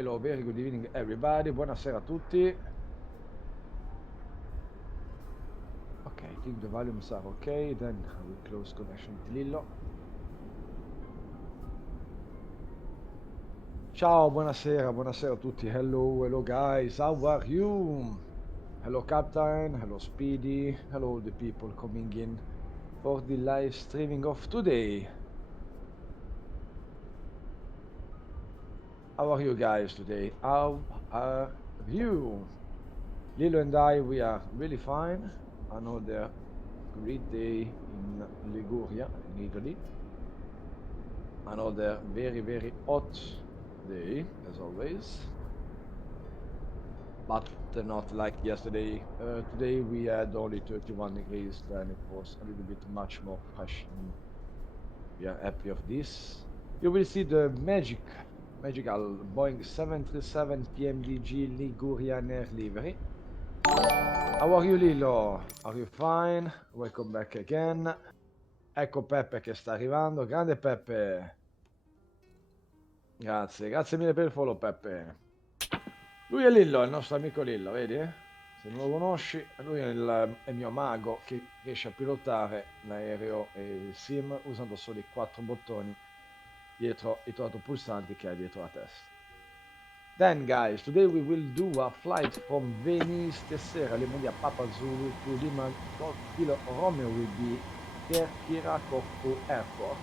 hello, very good evening everybody, buonasera a tutti. Ok, I think the volumes are okay, then I will close connection with Lillo. Ciao, buonasera, buonasera a tutti. Hello guys, how are you? Hello Captain, hello Speedy, hello all the people coming in for the live streaming of today. How are you guys today? How are you? Lillo and I, we are really fine. Another great day in Liguria, in Italy. Another very hot day, as always. But not like yesterday. Today we had only 31 degrees, then it was a little bit much more fresh. We are happy of this. You will see the magical Boeing 737 PMDG Ligurian Air livery. How are you Lillo? Are you fine? Welcome back again. Ecco Peppe che sta arrivando. Grande Peppe. Grazie mille per il follow Peppe. Lui è Lillo, è il nostro amico Lillo, vedi? Se non lo conosci, lui è il mio mago che riesce a pilotare l'aereo e il sim usando solo i 4 bottoni dietro i 4 pulsanti che ha dietro la testa. Then guys, today we will do a flight from Venice stasera, Limonia Papa Zulu to Lima Golf Kilo Romeo will be Kerkira Corfù Airport.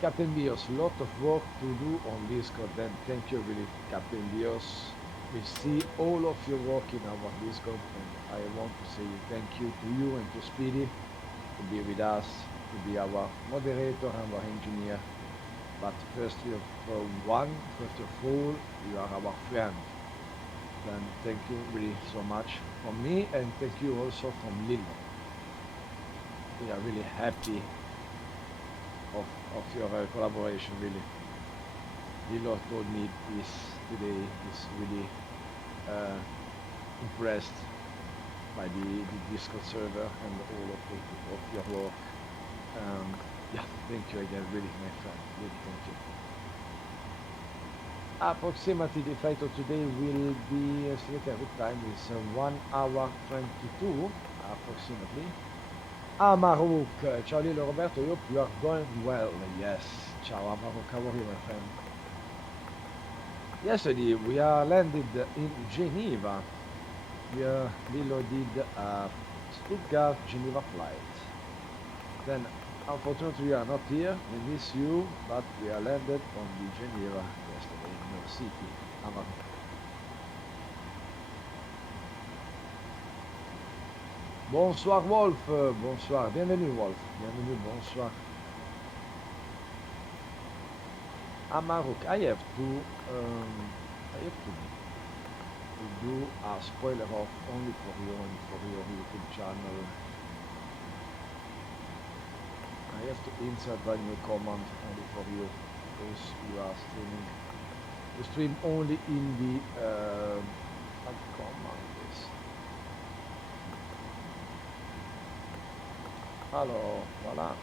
Captain Bios, lot of work to do on Discord, then thank you really Captain Bios. We see all of your work in our Discord and I want to say thank you to you and to Speedy to be with us, to be our moderator and our engineer. But first of all, you are our friend. Then thank you really so much from me and thank you also from Lillo. We are really happy of your collaboration, really. Lillo told me this today, is really impressed by the Discord server and all of your work. Yeah, thank you again, really, my friend, really thank you. Approximately the flight of today will be estimated time is 1 hour 22 approximately. Amaruk, ciao Lillo Roberto, hope you are going well. Yes, ciao Amaruk, how are you my friend? Yesterday we are landed in Geneva. Lillo did a Stuttgart Geneva flight. Then unfortunately we are not here, we miss you, but we are landed on the Geneva yesterday in your city, Amaruk. Bonsoir Wolf, bonsoir, bienvenue Wolf, bienvenue, bonsoir. Amaruk, I have to do a spoiler off only for your YouTube channel. I have to insert a new command only for you because you are streaming. You stream only in the what command is. Alors, voilà.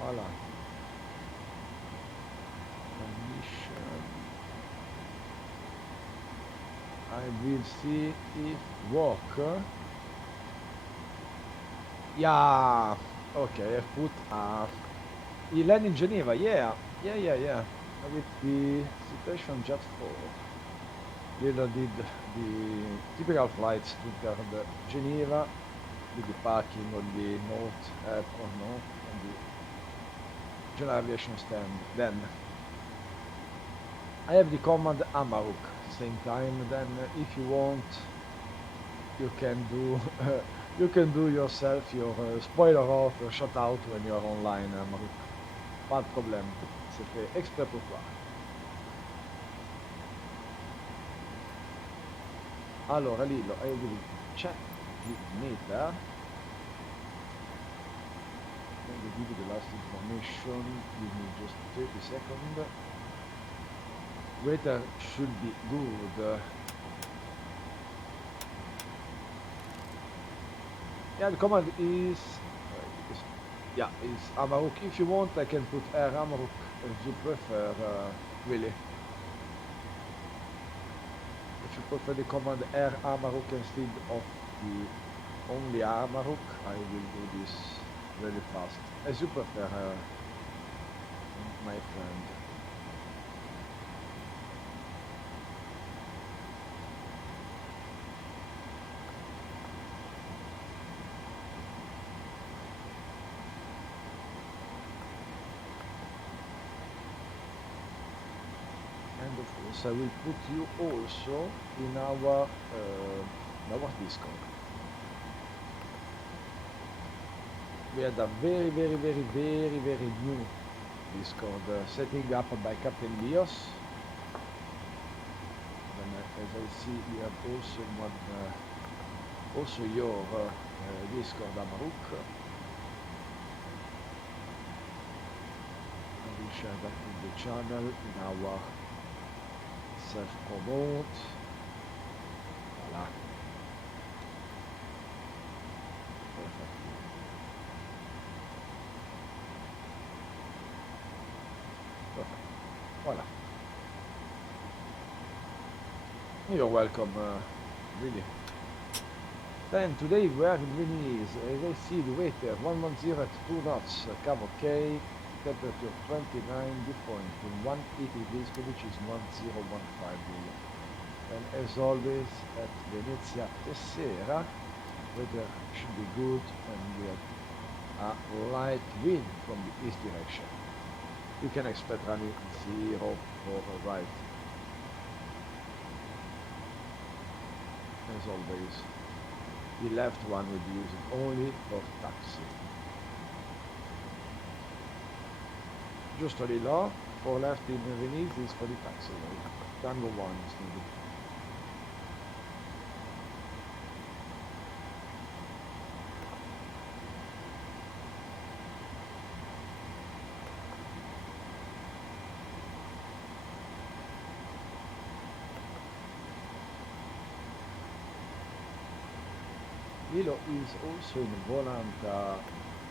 Voilà. Condition. I will see if work. Yeah. Okay, I put he land in Geneva. Yeah. With the situation just for Lillo did the typical flights to Geneva with the parking on the north airport, no, on the General Aviation stand. Then I have the command Amaruk same time. Then if you want, you can do You can do yourself your spoiler off, your shutout when you're online, Marouk. Pas de problème. C'est fait exprès pour toi. Allora, Lillo, I will check the meter. Let me give you the last information. Give me just 30 seconds. Weather should be good. Yeah, the command is yeah, is Amarok. If you want, I can put Air Amarok as you prefer, really. If you prefer the command Air Amarok instead of the only Amarok, I will do this really fast, as you prefer, my friend. And of course, I will put you also in our Discord. We had a very new Discord setting up by Captain Leos. And as I see, we have also one, also your Discord, Amaruk. I will share that in the channel, in our self-promote. Voilà. Perfect. Perfect. Voilà. You're welcome, really. Then today we are in Venezia. As I see the waiter 110 at 2 knots, cab okay, temperature 29, dew point 180 degrees, which is 1015. And as always at Venezia Tessera, weather should be good and we have a light wind from the east direction. You can expect running 0 for right. As always, the left one will be used only for taxi. Just a little, for left in Venezia is for the taxi. Tango 1 is needed. Lilo is also in Volanta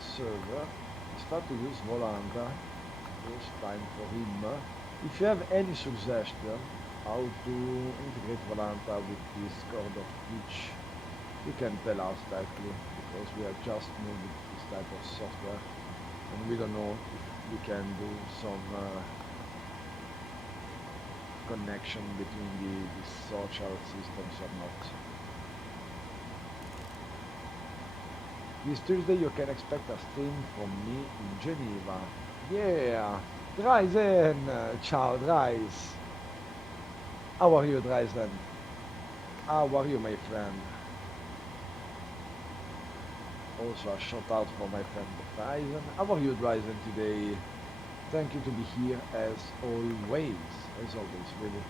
server. I start to use Volanta, first time for him. If you have any suggestion how to integrate Volanta with Discord of Twitch, you can tell us directly, because we are just moving this type of software and we don't know if we can do some connection between the social systems or not. This Tuesday you can expect a stream from me in Geneva. Yeah! Dreisen! Ciao, Dreis! How are you, Dreisen? How are you, my friend? Also a shout out for my friend Dreisen. How are you, Dreisen, today? Thank you to be here as always. As always, really.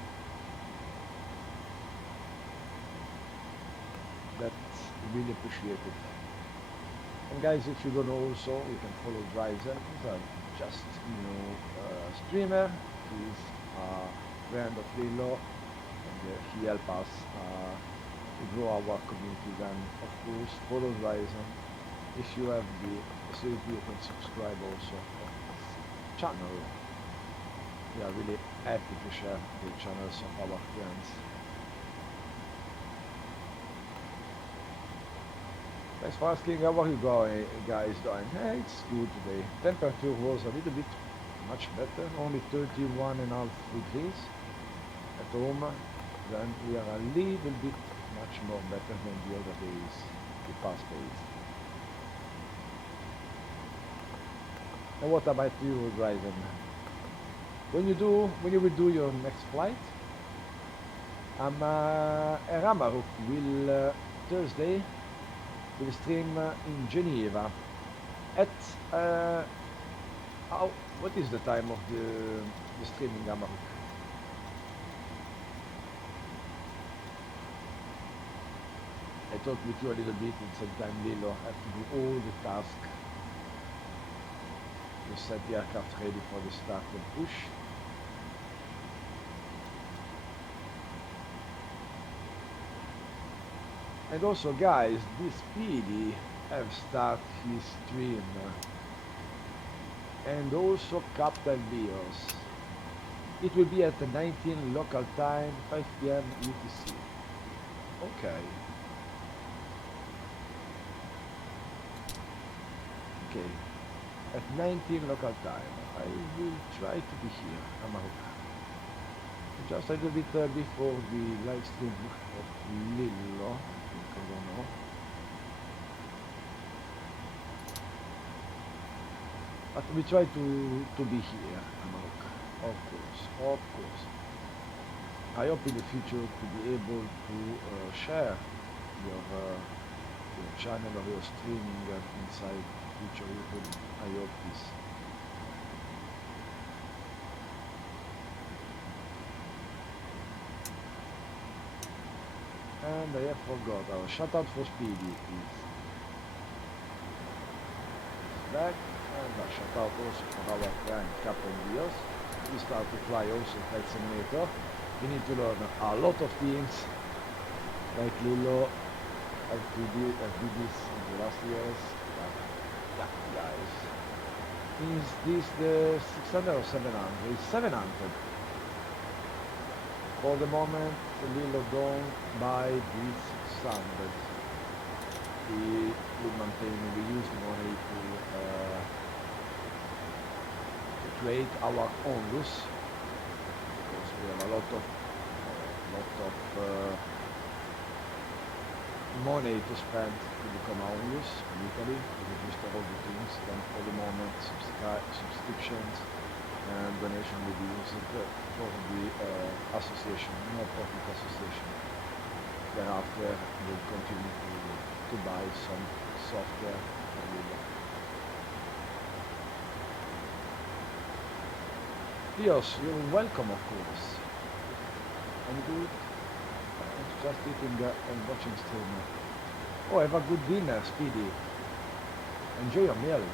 That's really appreciated. And guys, if you don't know also, you can follow Dreisen. He's a just, streamer. He's a friend of Lillo, and he helps us to grow our community. Then, of course, follow Dreisen. If you have the facility, you can subscribe also on this channel. We are really happy to share the channels of our friends. Thanks for asking. How are you guys doing? Hey, it's good today. Temperature was a little bit much better, only 31.5 degrees at home. Then we are a little bit much more better than the other days, the past days. And what about you, Ryzen? When you will do your next flight? Air Amarok will Thursday. will stream in Geneva at what is the time of the streaming, Amaruk? I talked with you a little bit and sometime Lilo have to do all the tasks to set the aircraft ready for the start and push. And also guys, this Speedy have started his stream. And also Captain Bios. It will be at 19 local time, 5 p.m. UTC. Okay. Okay. At 19 local time, I will try to be here, Amaruka. Just a little bit before the live stream of Lillo, I don't know. But we try to be here, Amaruka. Of course, of course. I hope in the future to be able to share your channel or your streaming inside future YouTube. I hope this. And I have forgot our shout out for Speedy is back, and a shout out also for our friend Captain Dios. We start to fly also Flight Simulator. We need to learn a lot of things like Lillo have to do this in the last years. But yeah, guys. Is this the 600 or 700? It's 700. For the moment, Lillo don't buy this 600. We use money to create our own loose, because we have a lot of money to spend to become our own loose in Italy, to register all the things. Then for the moment, subscriptions and donation will be used for the association, non-profit association. Thereafter, we'll continue to buy some software for Lillo. Dios, you're welcome, of course. I'm good. Just eating and watching stream. Oh, have a good dinner, Speedy. Enjoy your meal.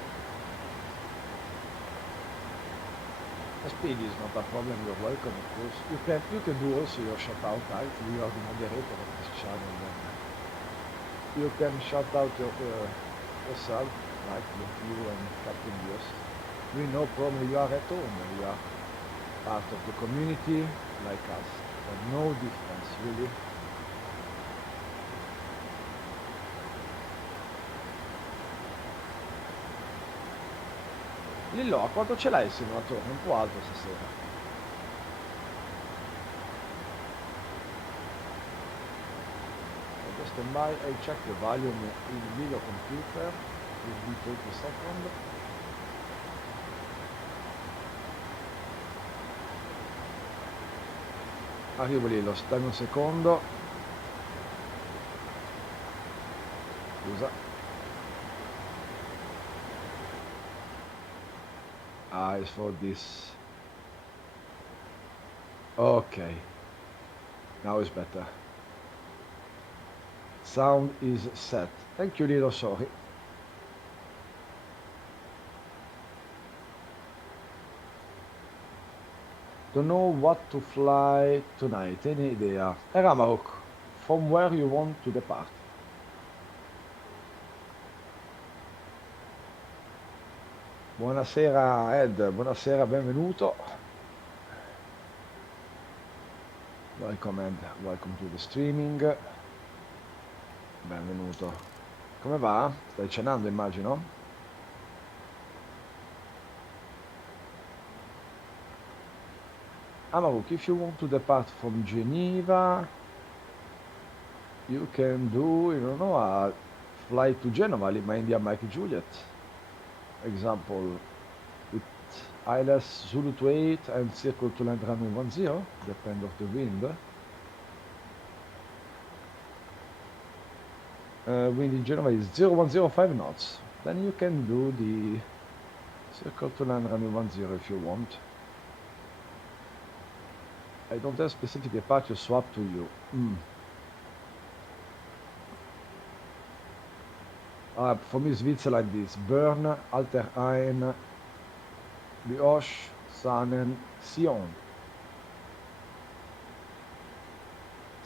Speedy is not a problem. You're welcome, of course. You can do also your shout out, right? You are the moderator of this channel. Then you can shout out yourself, like you and Captain Dios. We no problem. You are at home. You are part of the community, like us. But no difference, really. Lillo, a quanto ce l'hai il simulatore? Un po' alto stasera. Just stand by, I check the volume in the video computer. Will be 30 seconds. Arrivo Lillo, stai un secondo. Scusa. Eyes for this. Okay. Now it's better. Sound is set. Thank you, Lillo, sorry. Don't know what to fly tonight. Any idea? Ramarok, from where you want to depart? Buonasera Ed, buonasera, benvenuto. Welcome Ed, welcome to the streaming. Benvenuto. Come va? Stai cenando, immagino? Amaruk, if you want to depart from Geneva, you can do, I don't know, a flight to Genova, Lima India Mike Juliet. Example, with ILS Zulu 28 and circle to land runway 10, depend of the wind. Wind in Genova is 0105 knots. Then you can do the circle to land runway 10 if you want. I don't have specific departure swap to you. For me, Switzerland is Bern, Alter Ein, Lioche, Sanen, Sion.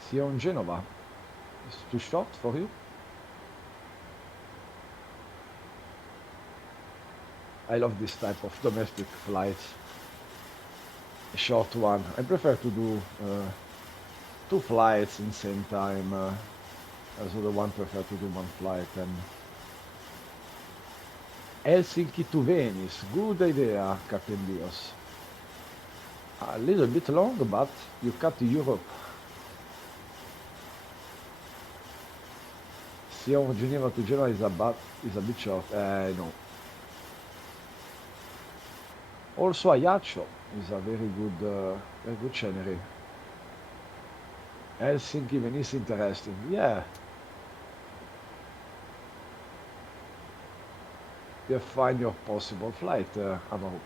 Sion, Genova. Is too short for you? I love this type of domestic flights. A short one. I prefer to do 2 flights in same time. So the one prefer to do 1 flight. And Helsinki to Venice. Good idea, Captain Dios. A little bit long, but you cut to Europe. Sion, Geneva to Genoa is a bit short. No. Also Ajaccio is a very good scenery. Helsinki, Venice, interesting. Yeah. You find your possible flight, Amaruk.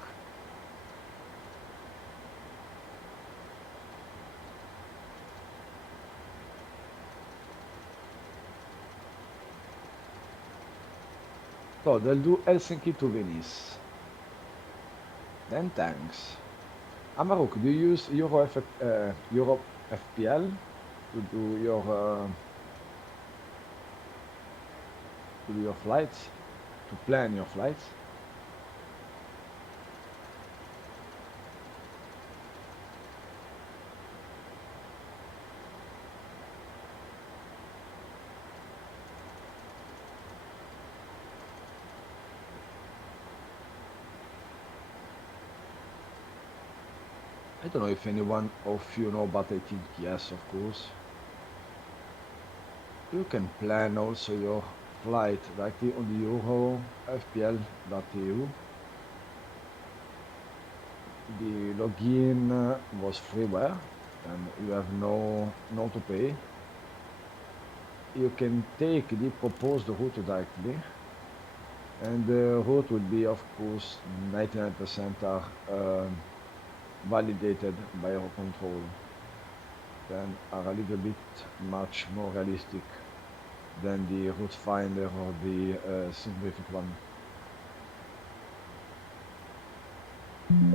So they'll do Helsinki to Venice. Then thanks. Amaruk, do you use Europe FPL to do your flights, to plan your flights? I don't know if anyone of you know, but I think yes, of course. You can plan also your flight directly on the Euro FPL.eu. The login was freeware and you have no to pay. You can take the proposed route directly, and the route will be, of course, 99% are validated by Eurocontrol. Then are a little bit much more realistic than the route finder or the simplified one.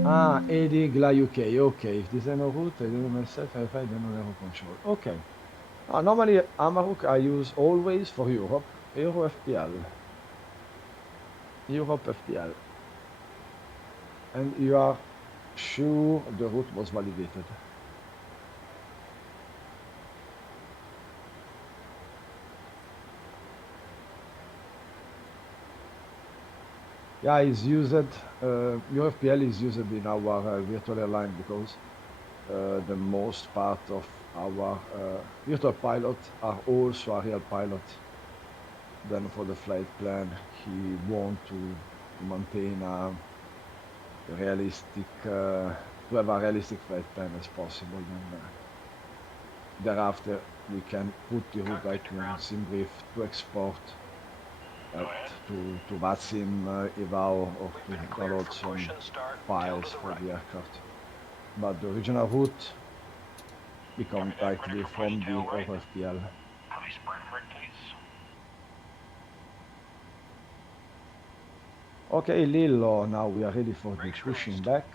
AD GLA UK. Okay, if there's no route, I do it myself. I find no Eurocontrol. Okay. Normally, Amaruk I use always for Europe, Euro FPL. Europe FPL. And you are sure the route was validated? Yeah, it's used, UFPL is used in our virtual airline because the most part of our virtual pilots are also a real pilot. Then for the flight plan, he want to maintain a realistic, to have a realistic flight plan as possible. And thereafter, we can put the route directly on SimBrief to export to VATSIM, EVAO, or to download some files for the aircraft. But the original route becomes directly from the OFPL. Okay, Lillo, now we are ready for the pushing back.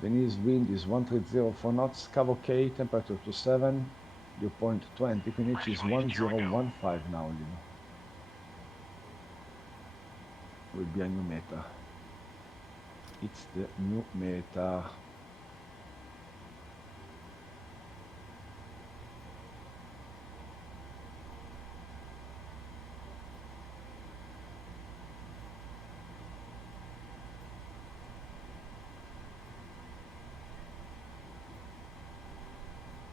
Venice wind is 1304 knots, Cav OK, temperature 27, dew point 20, Greenwich is 1015 now, Lillo. Will be a new meta. It's the new meta.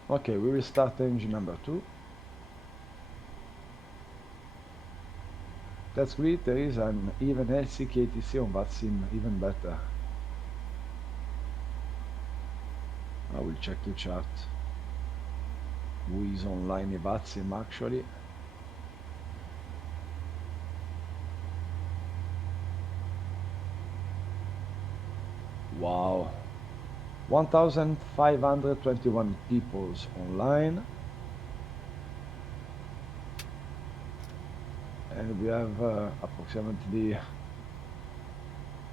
Okay, we will start engine number 2. That's great, there is an even LCK-ATC on VATSIM, even better. I will check the chat. Who is online? Evazim actually. Wow. 1,521 people online. And we have approximately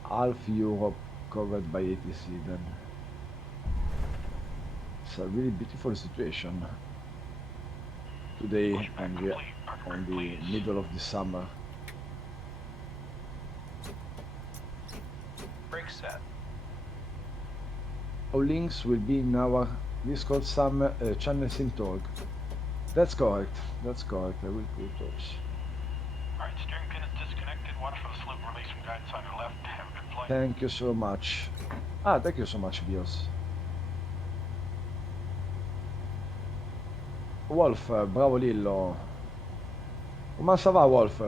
half Europe covered by ATC then. It's a really beautiful situation today, and we are on the middle of the summer. Break set. All links will be in our Discord channels in talk. That's correct. That's correct. I will put those. Alright, steering pin is disconnected. Watch for the slip release from guidance on your left. Have a good flight. Thank you so much. Ah, thank you so much, Bios. Wolf, bravo Lillo. Comment ça va, Wolf?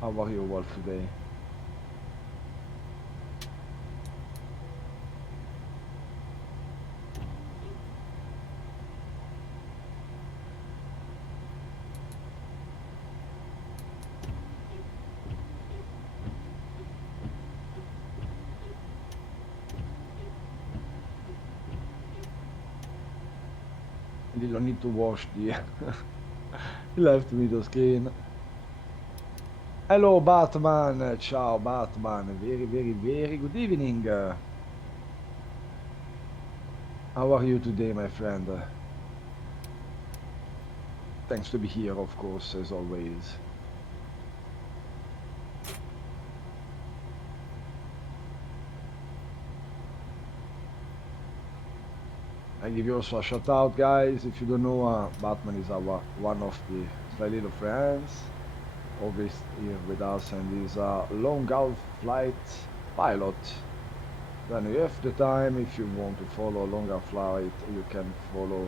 How are you, Wolf, today? Lillo need to wash the... He left me the screen. Hello, Batman. Ciao, Batman. Very good evening. How are you today, my friend? Thanks to be here, of course, as always. I give you also a shout out, guys. If you don't know, Batman is one of the FLIGHTLILLO friends, always here with us, and he's a long haul flight pilot. Then you have the time, if you want to follow a longer flight, you can follow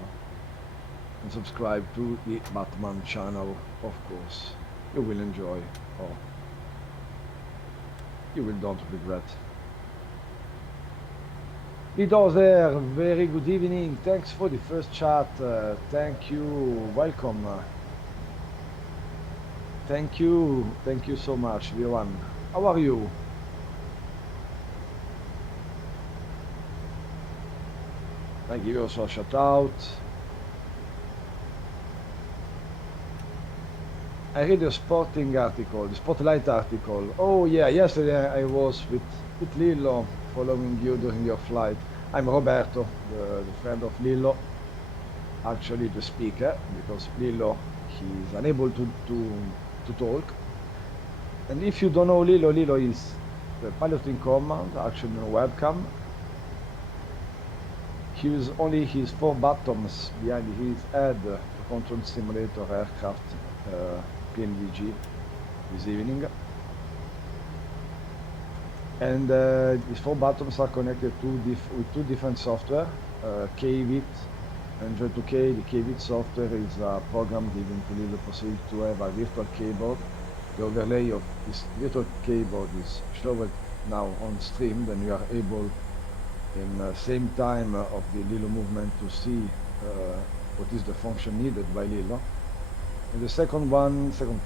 and subscribe to the Batman channel, of course. You will enjoy, or you will don't regret. Bidozer, very good evening. Thanks for the first chat. Thank you. Welcome. Thank you. Thank you so much, everyone. How are you? I give you also a shout out. I read your sporting article, the Spotlight article. Oh yeah, yesterday I was with Lillo, following you during your flight. I'm Roberto, the friend of Lillo, actually the speaker, because Lillo, he's unable to talk. And if you don't know Lillo, Lillo is the pilot in command, actually on webcam. He was only his 4 buttons behind his head to control simulator aircraft PNVG this evening. And these 4 buttons are connected with 2 different software, KVIT and J2K. The KVIT software is a program giving to Lillo the possibility to have a virtual keyboard. The overlay of this virtual keyboard is shown now on stream, then you are able in the same time of the Lillo movement to see what is the function needed by Lillo. And the second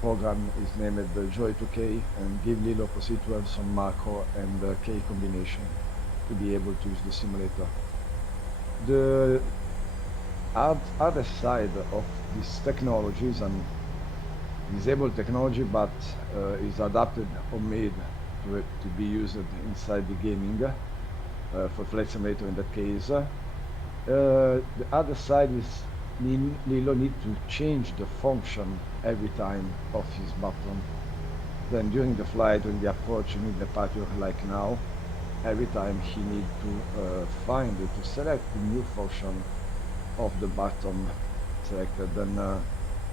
program is named Joy2K and give Lillo possibility to have some macro and K combination to be able to use the simulator. The other side of this technology is an disabled technology, but is adapted or made to be used inside the gaming for flight simulator in that case. The other side is Lillo need to change the function every time of his button. Then during the flight, when the approach, during the departure, like now, every time he need to select the new function of the button selected, then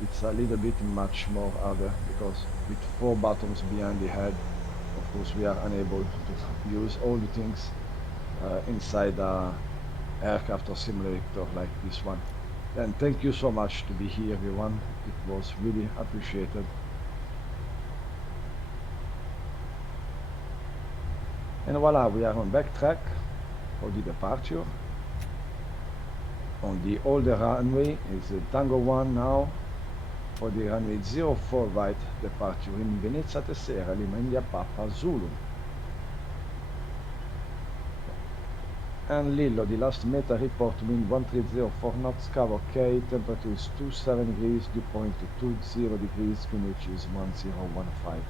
it's a little bit much more harder, because with 4 buttons behind the head, of course, we are unable to use all the things inside a aircraft or simulator like this one. And thank you so much to be here, everyone. It was really appreciated. And voila, we are on backtrack for the departure. On the older runway is Tango 1 now for the runway 04 right departure in Venezia Tessera, Lima India Papa Zulu. And Lillo, the last meta report, wind 1304 knots, cover OK, temperature is 27 degrees, dew point 20 degrees, Greenwich is 1015.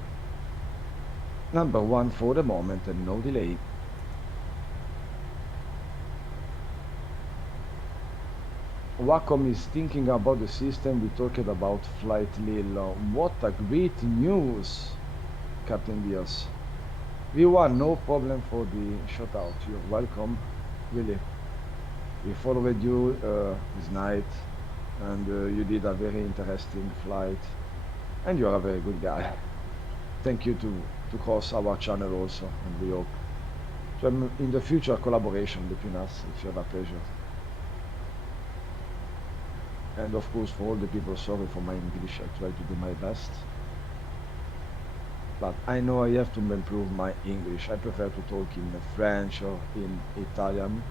Number 1 for the moment and no delay. Wacom is thinking about the system we talked about FLIGHTLILLO. What a great news, Captain Diaz. V1, no problem for the shot out. You're welcome, really. We followed you this night and you did a very interesting flight and you're a very good guy. Thank you to cross our channel also, and we hope to in the future collaboration between us. It's a pleasure. And of course, for all the people, sorry for my English, I try to do my best. But I know I have to improve my English. I prefer to talk in French or in Italian,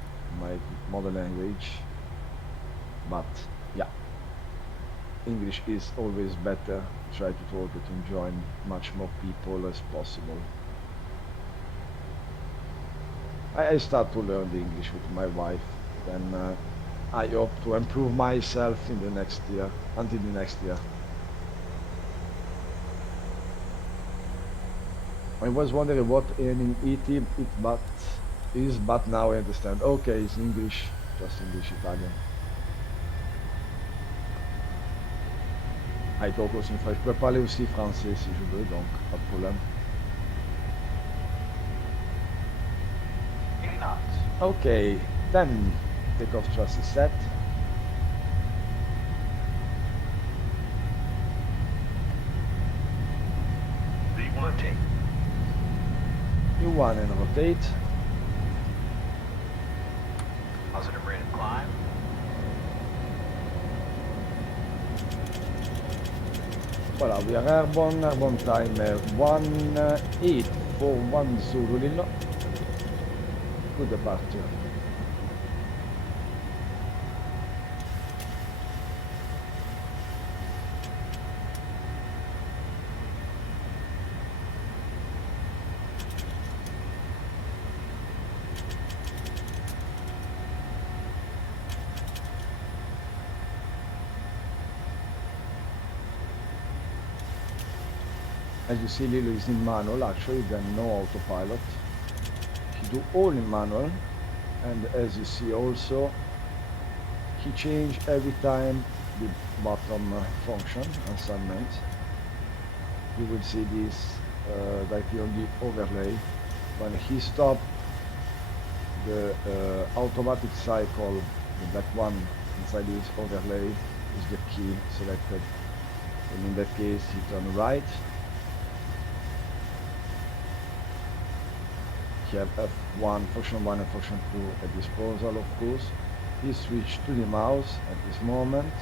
my mother language. But yeah, English is always better. Try to talk to join much more people as possible. I start to learn the English with my wife, then I hope to improve myself in the next year, until the next year. I was wondering what an ET is, but now I understand. Okay, it's English, just English, Italian. I talk aussi français. Je peux parler aussi français si je veux, donc pas de problème. 80 knots. Okay, then takeoff thrust is set. Rotate. U1 and rotate. Positive rate of climb. Voilà, we are airborne time 1841 Zulu Lillo. Good departure. As you see, Lillo is in manual, actually, then no autopilot. He do all in manual, and as you see also, he change every time the bottom function assignment. You will see this directly on the overlay. When he stop the automatic cycle, the black one inside this overlay is the key selected. And in that case, he turn right. He have F1, function 1 and function 2 at disposal, of course. He switch to the mouse at this moment.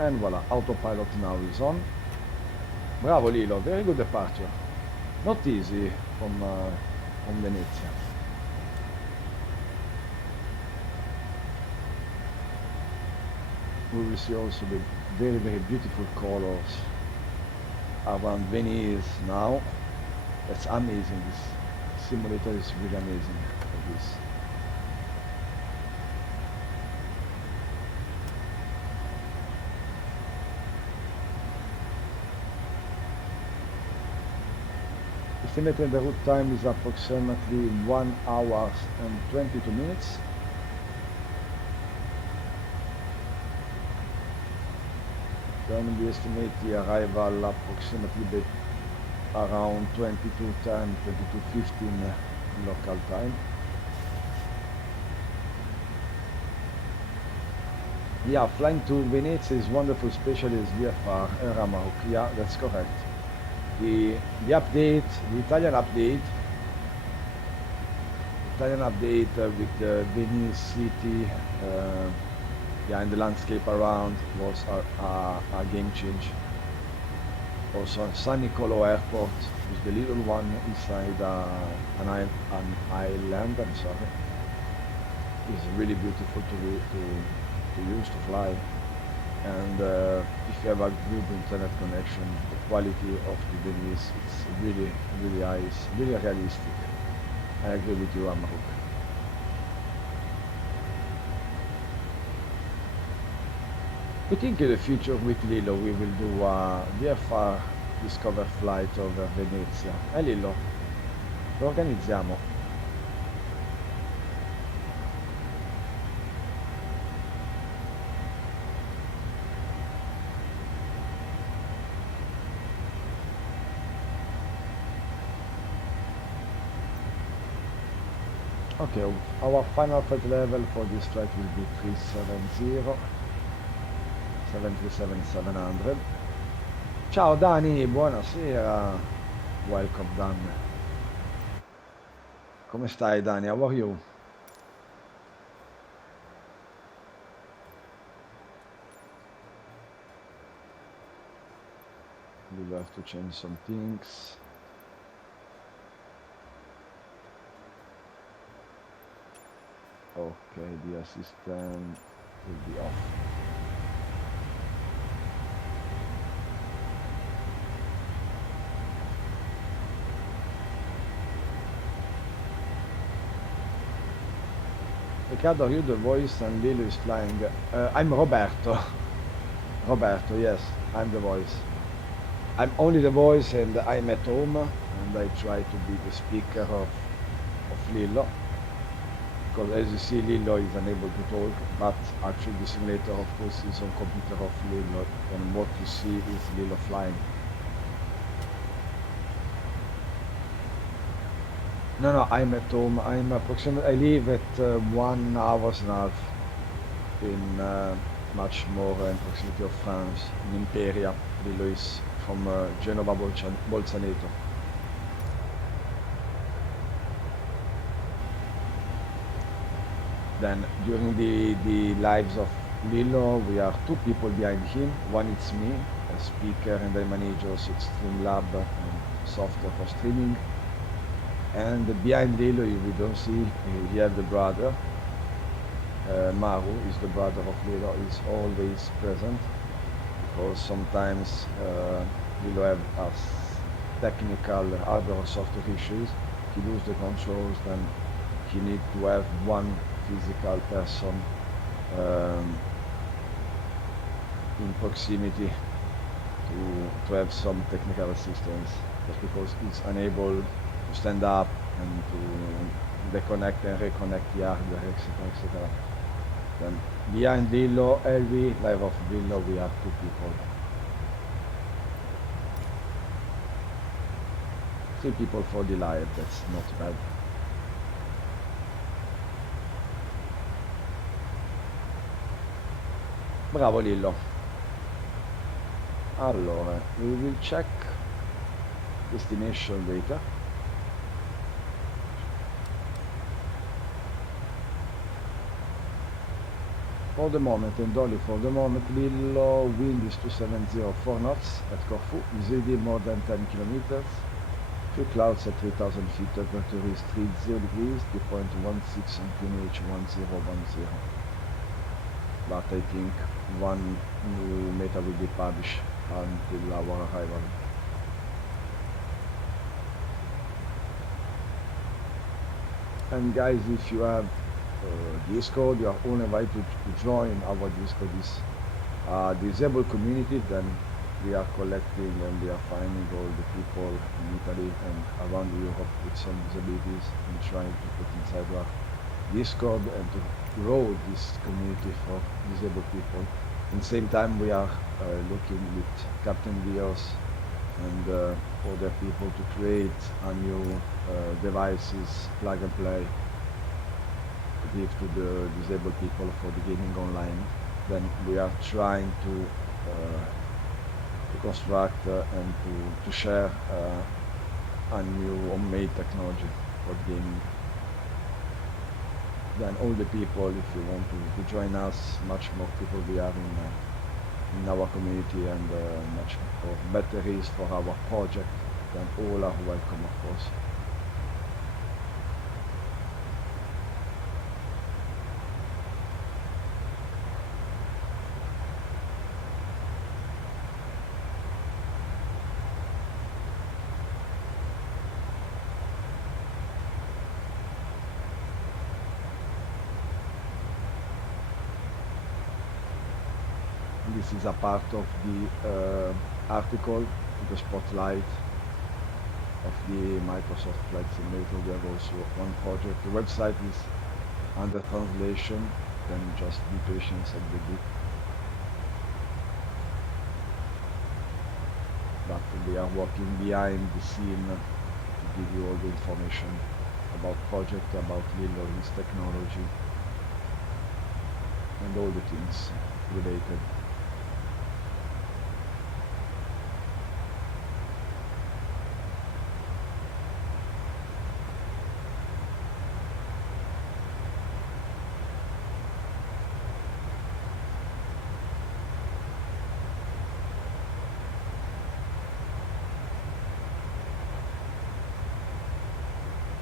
And voila, autopilot now is on. Bravo Lillo, very good departure. Not easy from Venezia. We will see also the very, very beautiful colors around Venice now. That's amazing. This simulator is really amazing for this. Estimated the route time is approximately 1 hour and 22 minutes. Then we estimate the arrival approximately around 22:10, 22:15 local time. Yeah, flying to Venezia is wonderful, especially as VFR and Ramahook. Yeah, that's correct. The update, the Italian update with the Venice city, yeah, and the landscape around was a game change. Also San Nicolo Airport is the little one inside an island, I'm sorry. It's really beautiful to use to fly. And if you have a good internet connection, the quality of the Venice, it's really, really high, it's really realistic. I agree with you, Amaruk. We think in the future with Lillo we will do a VFR Discover flight over Venezia. Lillo, lo organizziamo. Okay, our final flight level for this flight will be 370, 737-700. Ciao Dani, buonasera. Welcome Dan. Come stai Dani? How are you? We will have to change some things. Okay, the assistant will be off. Riccardo, are you the voice and Lillo is flying? I'm Roberto. Roberto, yes, I'm the voice. I'm only the voice and I'm at home and I try to be the speaker of Lillo. Because as you see, Lillo is unable to talk, but actually the simulator, of course, is on computer of Lillo, and what you see is Lillo flying. No, I'm at home. I live at 1 hour and a half in much more in proximity of France, in Imperia. Lillo is from Genova Bolzaneto. Then during the lives of Lillo, we are 2 people behind him. One is me, a speaker, and I manage also Streamlab and software for streaming. And behind Lillo, we don't see, we have the brother. Maru is the brother of Lillo, is always present because sometimes Lillo have technical hardware or software issues. He loses the controls, then he needs to have one physical person in proximity to have some technical assistance, just because he's unable to stand up and to deconnect and reconnect the hardware, etc., etc. Then behind Lillo, every live of Lillo, we have 2 people. 3 people for the live, that's not bad. Bravo Lillo. Allora, we will check destination data. For the moment, and only for the moment, Lillo wind is 270 knots at Corfù, visibility more than 10 kilometers. Few clouds at 3000 feet, temperature is 30 degrees, dew point 16 and QNH 1010. But I think one new meta will be published until our arrival. And guys, if you have Discord, you are all invited to join our Discord. This disabled community, then we are collecting and we are finding all the people in Italy and around Europe with some disabilities and trying to put inside our Discord and to grow this community for disabled people. At the same time, we are looking with Captain Dios and other people to create a new devices, plug and play, to give to the disabled people for the gaming online. Then we are trying to construct and to share a new homemade technology for gaming. Then all the people, if you want to join us, much more people we are in our community, and much more better is for our project, then all are welcome, of course. This is a part of the article, the spotlight of the Microsoft Flight Simulator. We have also one project. The website is under translation, then just be patient at the bit. But we are working behind the scene to give you all the information about project, about Lillo, its technology, and all the things related.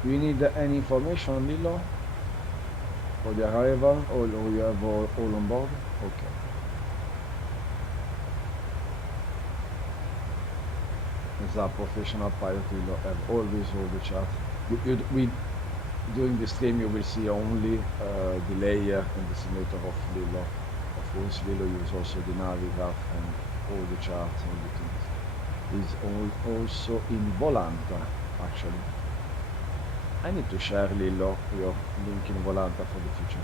Do you need any information on Lillo for the arrival, or you have all on board? Okay. As a professional pilot, you have always all the chart. During the stream, you will see only the layer and the simulator of Lillo. Of course, Lillo uses also the Navigraph and all the charts and the things. Is also in Volanta, actually. I need to share Lillo, your link in Volanta for the future.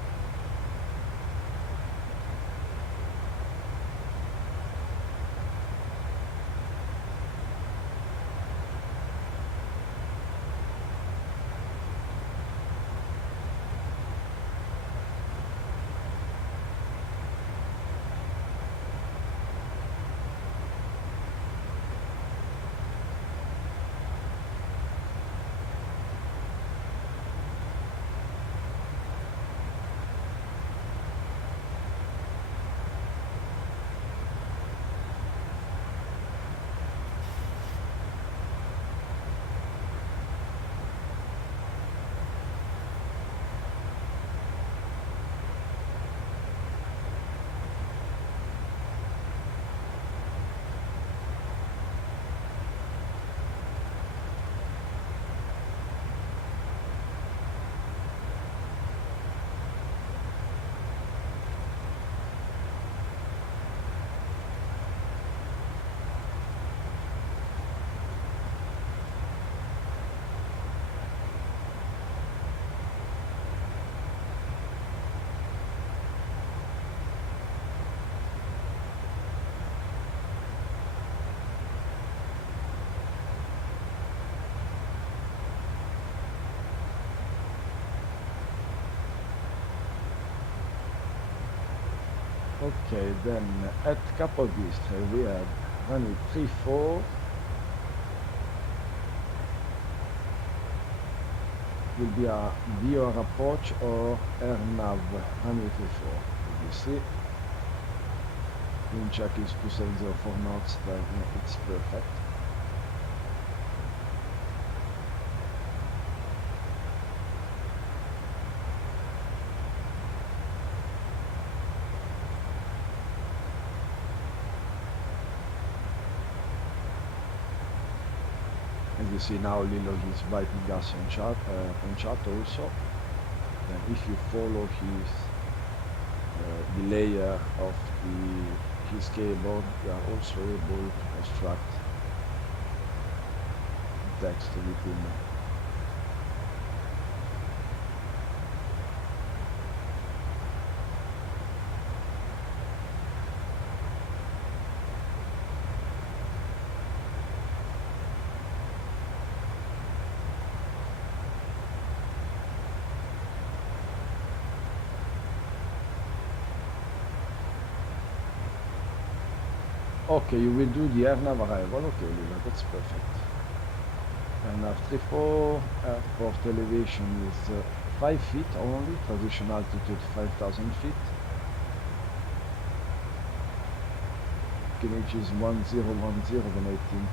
Okay, then at Capodistria we have runway 34. Will be a VOR approach or air nav runway 34. You see, wind check is 2704 knots, then it's perfect. As you see now, Lillo is writing gas on chat also. And if you follow his the layer of his keyboard, you are also able to construct text within. Okay, you will do the air nav arrival. Okay, Lillo, that's perfect. And nav 34, airport elevation is 5 feet only, transition altitude 5,000 feet. QNH is 1010, then I think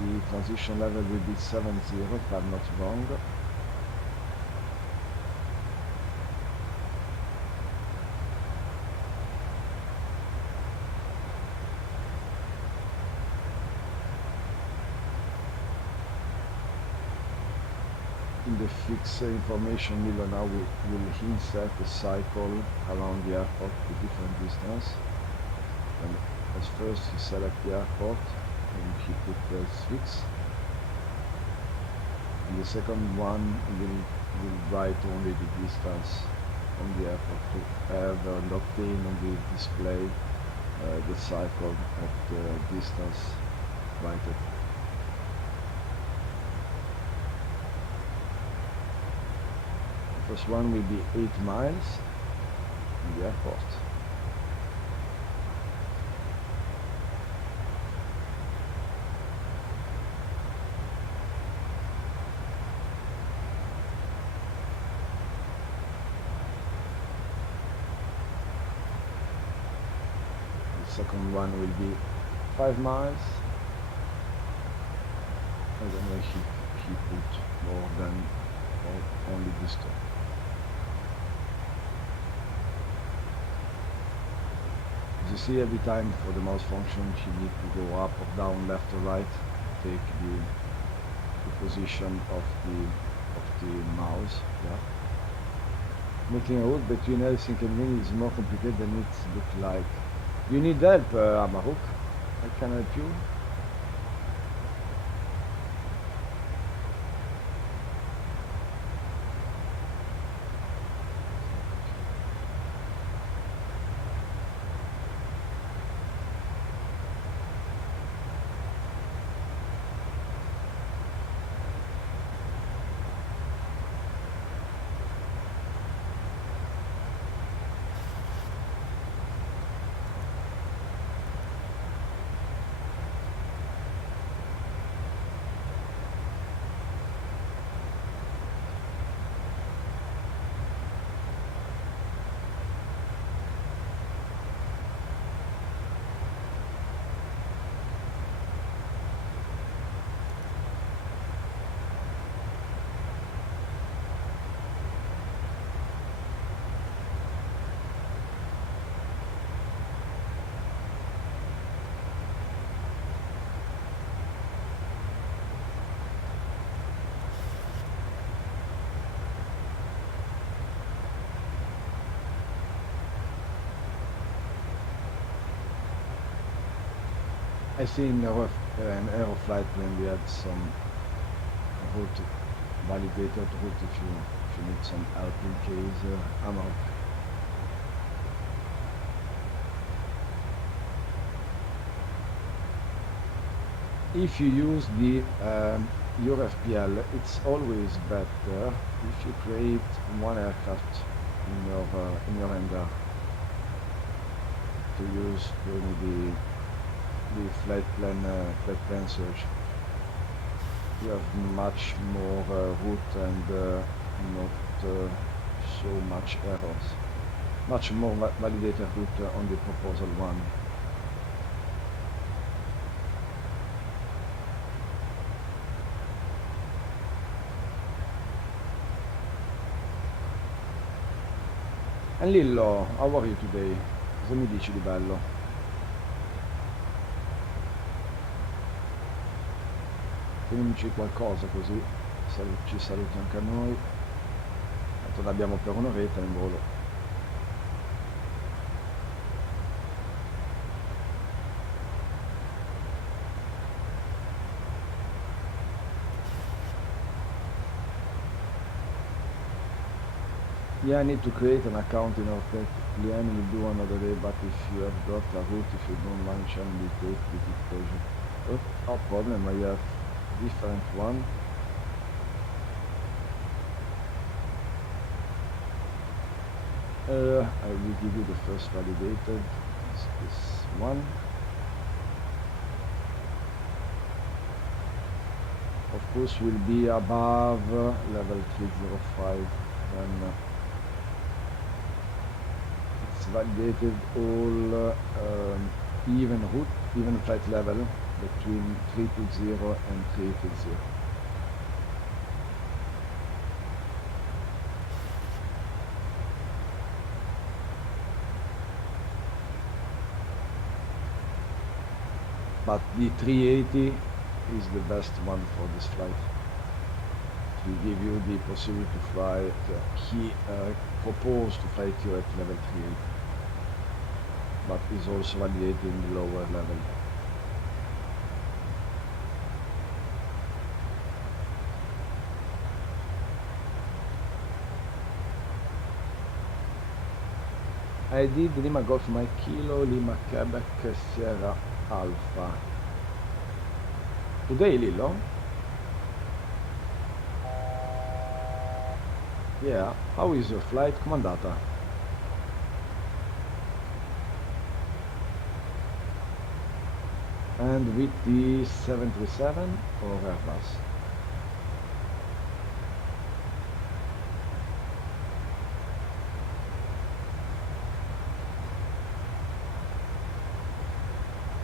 the transition level will be 70 if I'm not wrong. In the fix information Lillo now will insert a cycle around the airport with different distance. And as first he select the airport and he put the fix. And the second one will write only the distance on the airport to have and obtain on the display the cycle of the distance written. First one will be 8 miles in the airport. The second one will be 5 miles. I don't know if he put more than or only this two. As you see, every time for the mouse function you need to go up or down, left or right, take the position of the mouse. Yeah. Making a route between Helsinki and Mini is more complicated than it looks like. You need help, Amaruk? I can help you. I see in an Aeroflight plane we had some route, validated route if you need some help in case I'm out. If you use the your FPL, it's always better if you create one aircraft in your hangar to use during the flight plan search. You have much more route and not so much errors. Much more validated route on the proposal one. And Lillo, how are you today? Cosa mi dici di bello? Cominci qualcosa così ci saluti anche a noi. Tanto ne abbiamo per un'oretta in volo. Yeah, I need to create an account in our tech. Liane will do another day, but if you have got a route, if you don't mind sharing the date with it, pleasure. Oh, no problem, I have different one. I will give you the first validated, this one. Of course will be above level 305, then it's validated all even route even flight level between 320 and 330. But the 380 is the best one for this flight. To give you the possibility to fly, he proposed to fly you at level 380, but is also validating the lower level. I did Lima Golf Mike Kilo, Lima Quebec Sierra Alpha. Today, Lillo? Yeah, how is your flight? Com'è andata? And with the 737 or Airbus?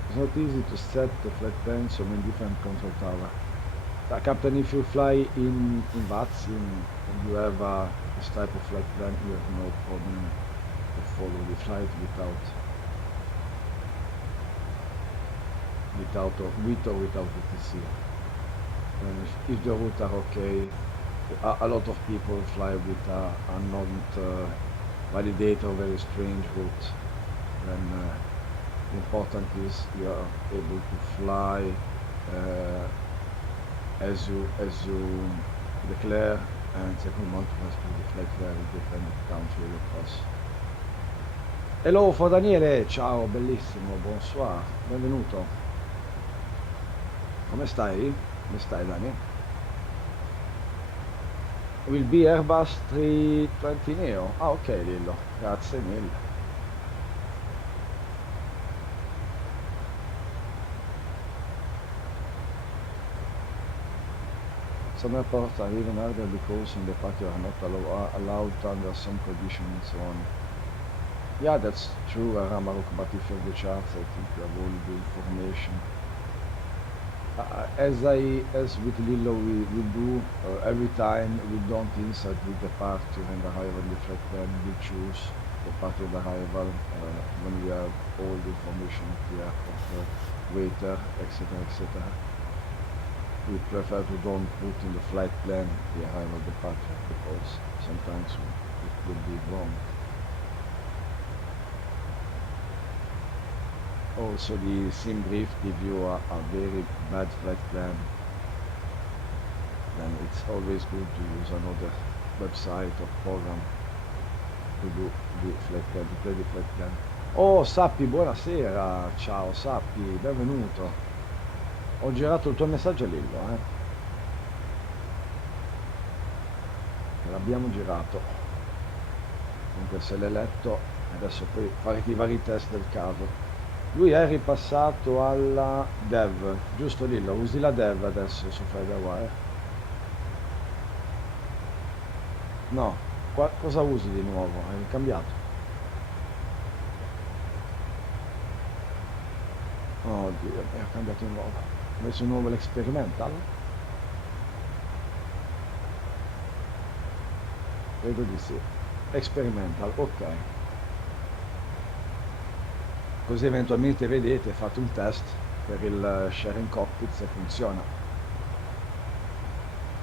It's not easy to set the flight plan so many different control tower. Captain, if you fly in VATS and you have this type of flight plan, you have no problem to follow the flight with or without VTC. And if the routes are okay, a lot of people fly with a non-validator, very strange route. And the important is you are able to fly as you declare, and second one to respect the flight level depending country you cross. Hello for Daniele, ciao, bellissimo, bonsoir, benvenuto. Come stai? Come stai, Dani? Will be Airbus 320 Neo. Ah, ok, Lillo, grazie mille. Some airports are even harder because in the party are not allowed under some conditions and so on. Yeah, that's true, Ramaruk, but if you have the charts, I think you have all the information. As with Lillo, we do every time we don't insert the departure and arrival in the flight plan, we choose departure and arrival when we have all the information at the airport, waiter, etc., etc. We prefer to don't put in the flight plan the arrival departure because sometimes it will be wrong. Also, the sim brief give you a very bad flight plan. Then it's always good to use another website or program to do the flight plan, to play the flight plan. Oh, Sappi, buonasera, ciao Sappi, benvenuto. Ho girato il tuo messaggio a Lillo, l'abbiamo girato. Comunque se l'hai letto, adesso poi farete i vari test del caso. Lui è ripassato alla dev, giusto Lillo? Usi la dev adesso su FlyWire? No, cosa usi di nuovo? Hai cambiato? Oddio, ho cambiato di nuovo. Ho messo di nuovo l'experimental? Credo di sì. Experimental, ok. Così eventualmente vedete, fate un test per il sharing cockpit se funziona.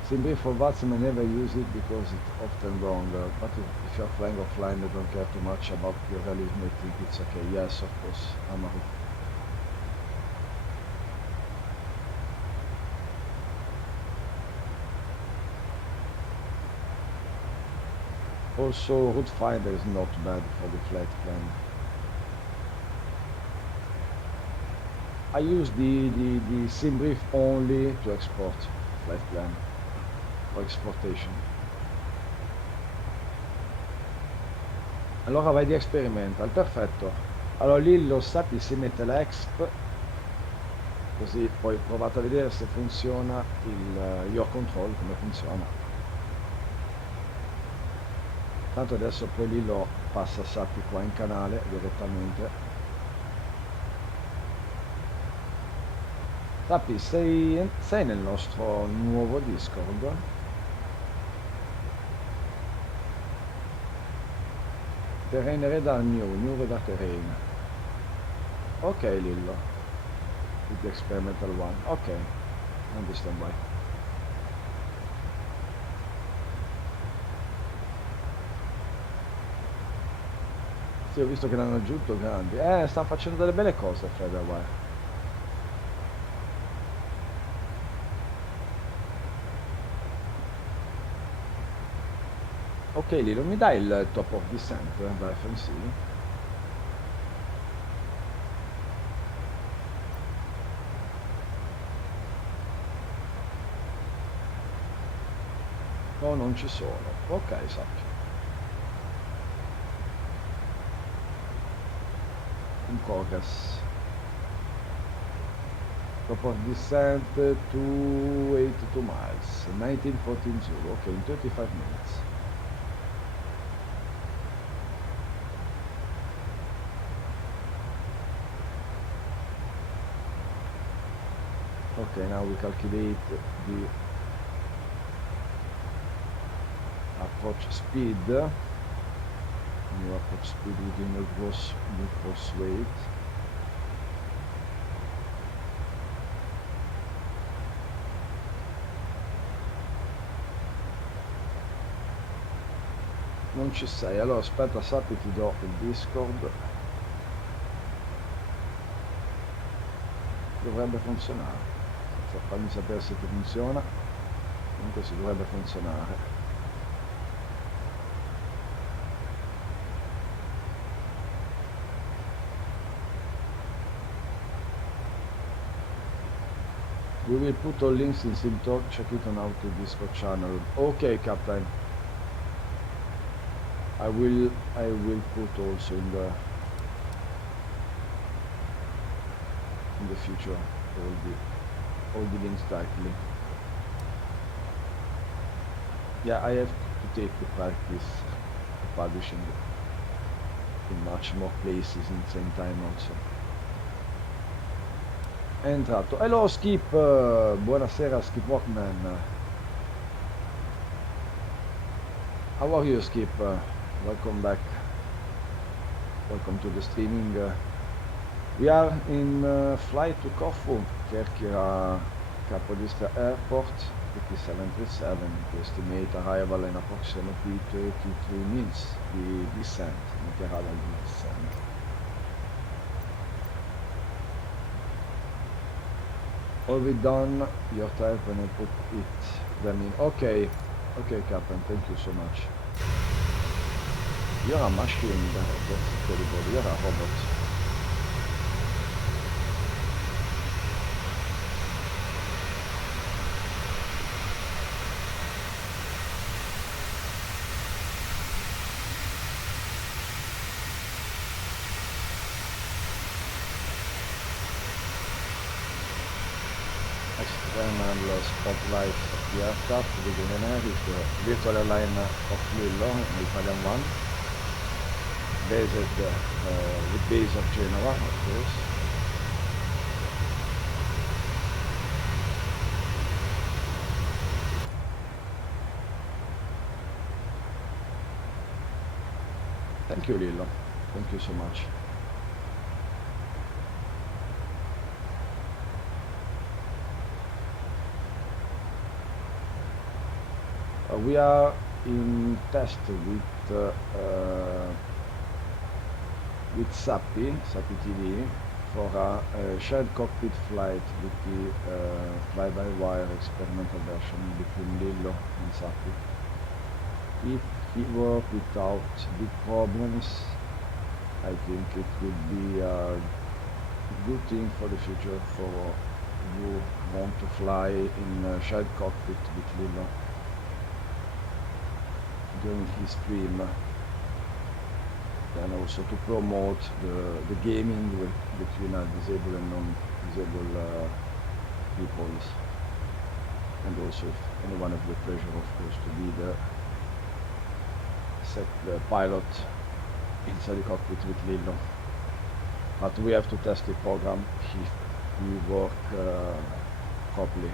Simply for VATS, I never use it because it's often wrong, but if you're flying offline, I don't care too much about your realism, I think it's okay. Yes, of course, Amaru. Also, route finder is not bad for the flight plan. I use the sim brief only to export flight plan for exportation. Allora vai di experimental, perfetto. Allora lì lo sappi, si mette la exp, così poi provate a vedere se funziona il your control, come funziona. Tanto adesso poi lì lo passa sappi qua in canale direttamente. Tappi, sei nel nostro nuovo Discord? Terrain radar new radar terrain. Ok, Lillo. With the experimental one. Ok, understand why. Sì, ho visto che l'hanno aggiunto grandi. Stanno facendo delle belle cose, FLIGHTLIPZ. Ok, Lillo, mi dai il top of descent da FMC? No, non ci sono. Ok, sappi. In progress. Top of descent 282 miles. 1914 Zulu. Ok, in 35 minutes. Okay, now we calculate the approach speed. New approach speed within the gross weight. Non ci sei, allora aspetta, sappi, ti do il Discord. Dovrebbe funzionare. Fammi sapere se ti funziona. Comunque si dovrebbe funzionare. We will put all links in Sim Talk. Check it on our Discord channel. Okay, Captain. I will put also in the future all the links directly. Yeah, I have to take the practice of publishing in much more places in the same time also. È entrato. Hello Skip, buonasera Skip Walkman. How are you Skip? Welcome back. Welcome to the streaming. We are in flight to Corfù, Kerkira Capodistria Airport, 5737. We estimate arrival in approximately 33 minutes. The descent, arrival descent. All we done, your type when I put them in. Okay, Captain, thank you so much. You're a machine, that's incredible. You're a robot. External spotlight of the aircraft with the NR is the virtual airline of FLILLO, an Italian one, based with base of Genoa, of course. Thank you, Lillo. Thank you so much. We are in test with SAPI TV for a shared cockpit flight with the fly-by-wire experimental version between Lillo and SAPI. If it works without big problems, I think it would be a good thing for the future for who want to fly in a shared cockpit with Lillo during his stream, and also to promote the gaming between disabled and non-disabled peoples, and also if anyone has the pleasure, of course, to be the pilot inside the cockpit with Lillo. But we have to test the program if we work properly.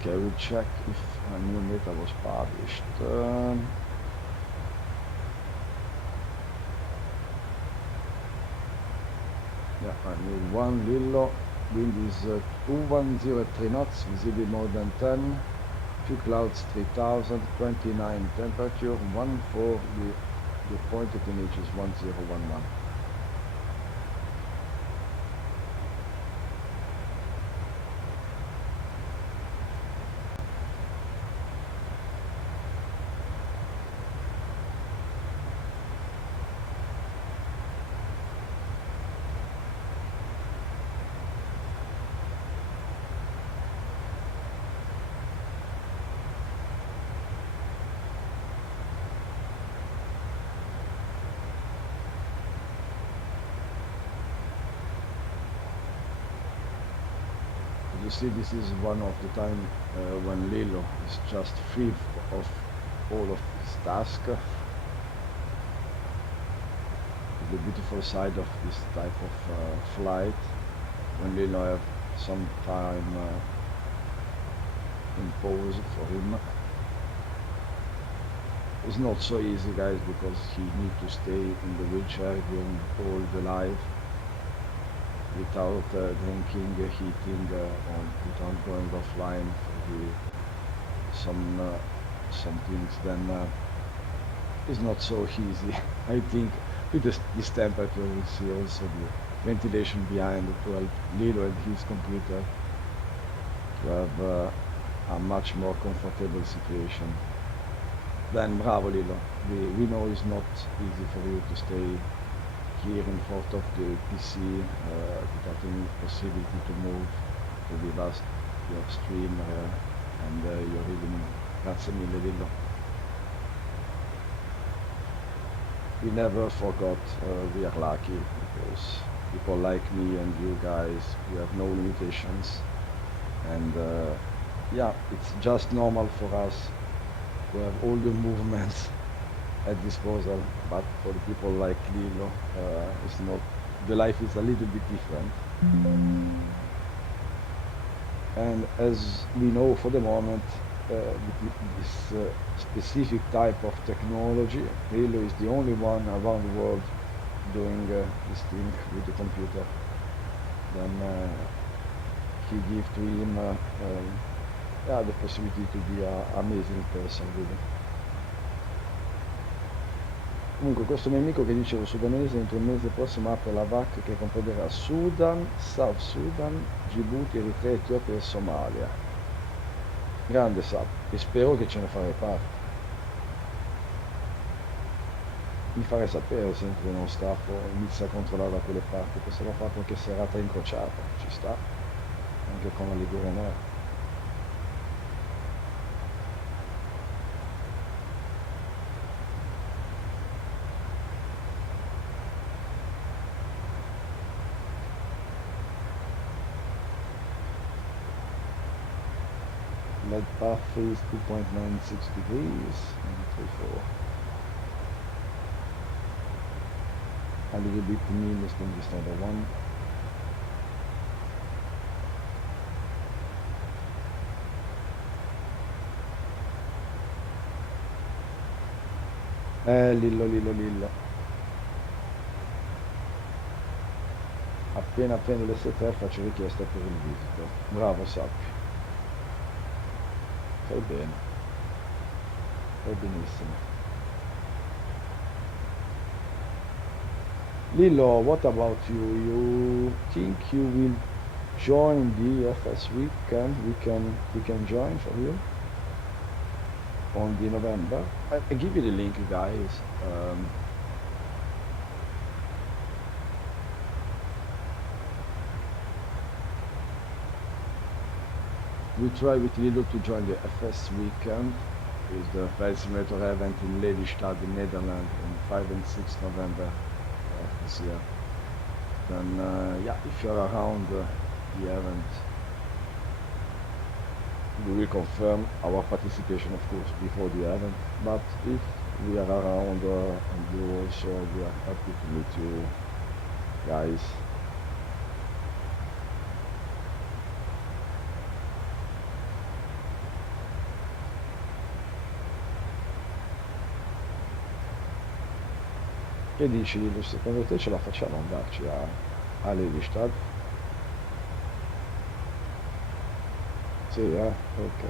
Okay, we'll check if a new data was published. Yeah, a new one, Lillo. Wind is 2103 knots, visibility more than 10. Few clouds 3000, 29 temperature, 14, the pointed image is 1011. You see, this is one of the time when Lillo is just free of all of his task. The beautiful side of this type of flight, when Lillo have some time imposed for him. It's not so easy, guys, because he needs to stay in the wheelchair during all the life without drinking, heating, or without going offline for some things. Then it's not so easy. I think with this temperature, we see also the ventilation behind to help Lillo and his computer to have a much more comfortable situation. Then bravo Lillo. We know it's not easy for you to stay here in front of the PC without any possibility to move, to give us your stream and your reading. Grazie mille Lillo. We never forgot, we are lucky because people like me and you guys, we have no limitations, and yeah, it's just normal for us to have all the movements at disposal, but for the people like Lillo, it's not, the life is a little bit different. And as we know for the moment, with this specific type of technology, Lillo is the only one around the world doing this thing with the computer. Then he gives to him yeah, the possibility to be an amazing person, really. Comunque questo mio amico che dicevo sudanese entro il mese prossimo apre la VAC che comprenderà Sudan, South Sudan, Djibouti, Eritrea, Etiopia e Somalia. Grande Sab, e spero che ce ne farai parte. Mi farei sapere se entro uno staff inizia a controllare da quelle parti, possiamo fare qualche serata incrociata, ci sta, anche con la Liguria Nord. Lead path is 2.96 degrees, 934. A little bit minus than the standard one. Lillo. Appena prendo le 7 faccio richiesta per il visito. Bravo Sappi. Fai bene. Fai benissimo. Lillo, what about you? You think you will join the FS weekend? We can join for you on the November. I give you the link, guys. We try with Lillo to join the FS weekend. It's the Flight Simulator event in Lelystad in Netherlands on 5 and 6 November this year. Then yeah, if you're around the event, we will confirm our participation, of course, before the event. But if we are around and you also, we are happy to meet you guys. Che dici, Lillo? Secondo te ce la facciamo andarci a Lelystad? Sì, ok.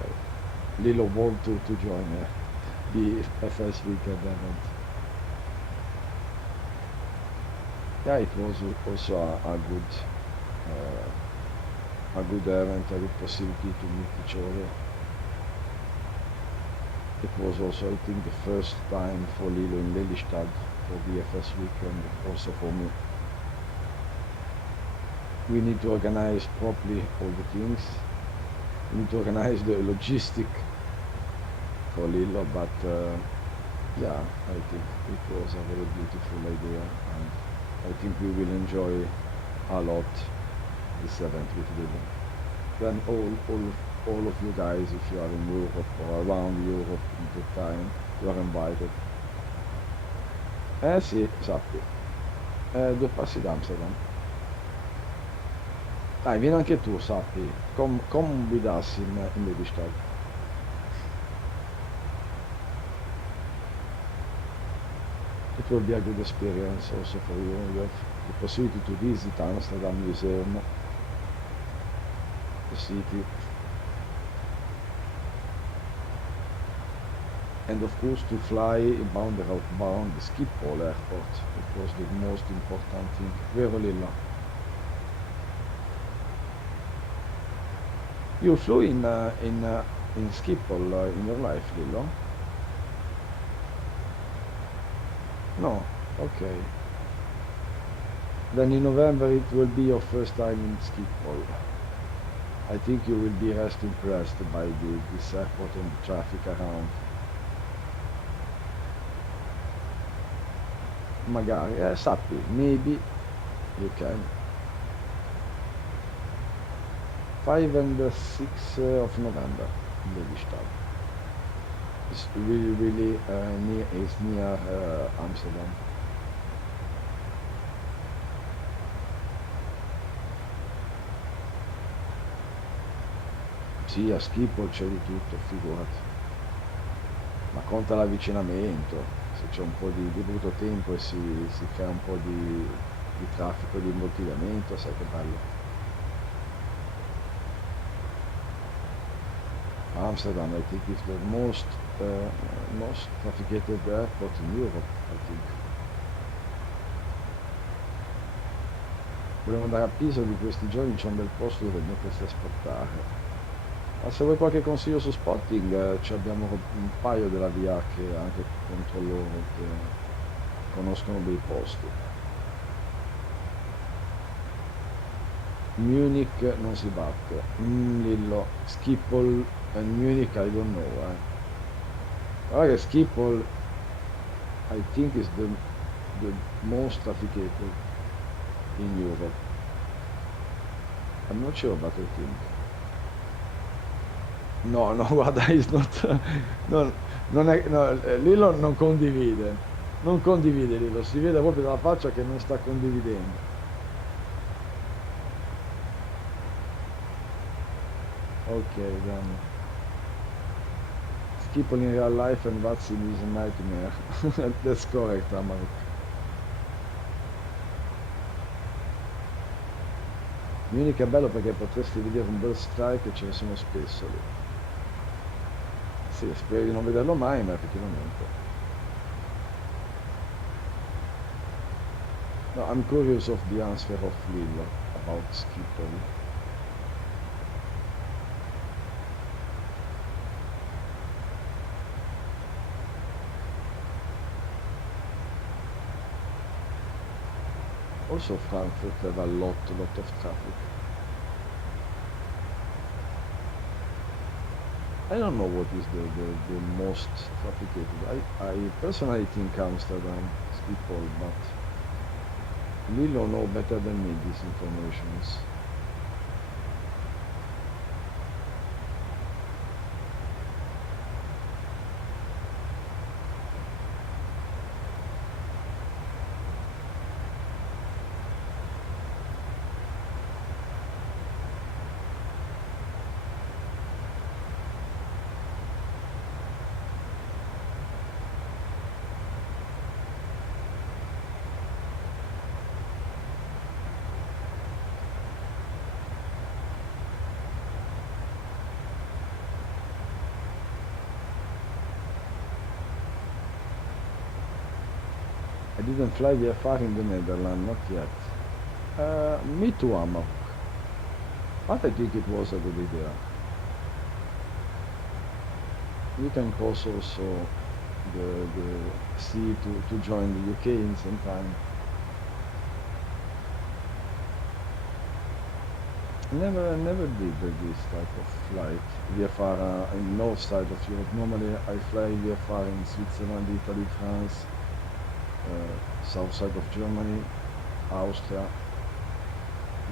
Lillo want to join the FS weekend event. Yeah, it was also a good event, a good possibility to meet each other. It was also, I think, the first time for Lillo in Lelystad for the FS weekend, also for me. We need to organize properly all the things. We need to organize the logistic for Lillo, but yeah, I think it was a very beautiful idea, and I think we will enjoy a lot this event with Lillo. Then all of you guys, if you are in Europe or around Europe at the time, you are invited. Eh sì, sappi, 2 passi da Amsterdam. Dai, vieni anche tu, sappi, come with us in Lelystad. It will be a good experience also for you. You have the possibility to visit Amsterdam Museum, the city, and of course to fly inbound or outbound the Schiphol airport. It was the most important thing. Vero Lilla? You flew in Schiphol in your life, Lillo? No? Okay. Then in November it will be your first time in Schiphol. I think you will be rest impressed by this airport and the traffic around. Magari, sappi, maybe you can. 5 and 6 of November in Lelystad. It's really near Amsterdam. Sì, a Schiphol c'è di tutto, figurati. Ma conta l'avvicinamento, se c'è un po' di brutto tempo e si crea un po' di traffico, di imbottigliamento, sai che bello. Amsterdam, I think, is the most trafficked airport in Europe, I think. Volevo andare a Pisa di questi giorni, c'è un bel posto dove mettersi a aspettare. Ma se vuoi qualche consiglio su Spotting, abbiamo un paio della via che anche contro loro che conoscono dei posti. Munich non si batte. Lillo, Schiphol and Munich I don't know. Guarda che Schiphol I think is the most trafficked in Europe. I'm not sure about the thing. No, guarda, it's not, non è, no, Lillo non condivide, Lillo, si vede proprio dalla faccia che non sta condividendo. Ok, then. Schiphol in real life and vaccine is a nightmare. That's correct, Amarik. Munich è bello perché potresti vedere un bel strike e ce ne sono spesso lì. Sì, spero di non vederlo mai, ma effettivamente. No, I'm curious of the answer of Lillo about Schiphol. Also Frankfurt have a lot of traffic. I don't know what is the most trafficked. I personally think Amsterdam, Schiphol, but Lillo know better than me these informations. didn't fly VFR in the Netherlands, not yet. Me too, Amok. But I think it was a good idea. We can cross also the sea to join the UK in some time. Never did this type of flight. VFR in north side of Europe. Normally I fly VFR in Switzerland, Italy, France, south side of Germany, Austria,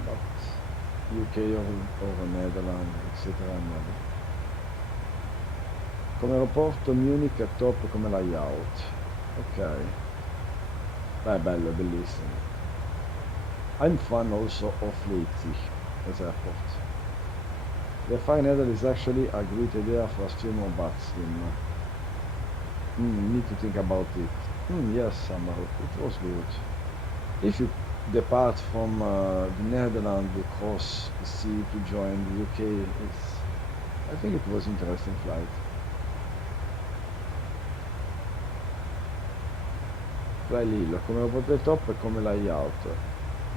but UK or Netherlands, etc. never. Come aeroporto Munich è top come layout. Ok. Beh, bello, bellissimo. I'm fan also of Leipzig as airport. The final is actually a great idea for a stream or back swim. Need to think about it. Yes, Summer, it was good. If you depart from the Netherlands, you cross the sea to join the UK, I think it was interesting flight. FlyLILLO, come potete top e come layout.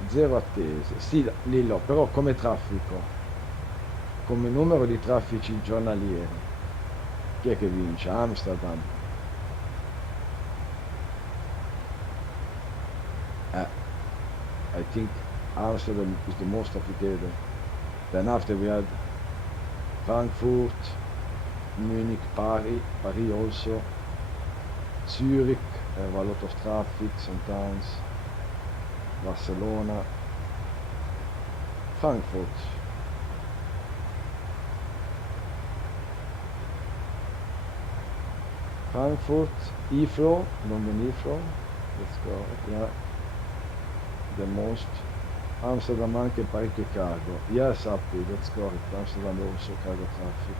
Zero attese. Sì, Lillo, però come traffico, come numero di traffici giornalieri. Chi è che vince? Amsterdam. I think Amsterdam is the most trafficked. Then after we had Frankfurt, Munich, Paris also, Zurich, have a lot of traffic sometimes, Barcelona, Frankfurt. Frankfurt, Heathrow, London Heathrow, let's go, yeah, the most. Amsterdam anche parecchio cargo. Yes, happy, that's correct. Amsterdam also cargo traffic.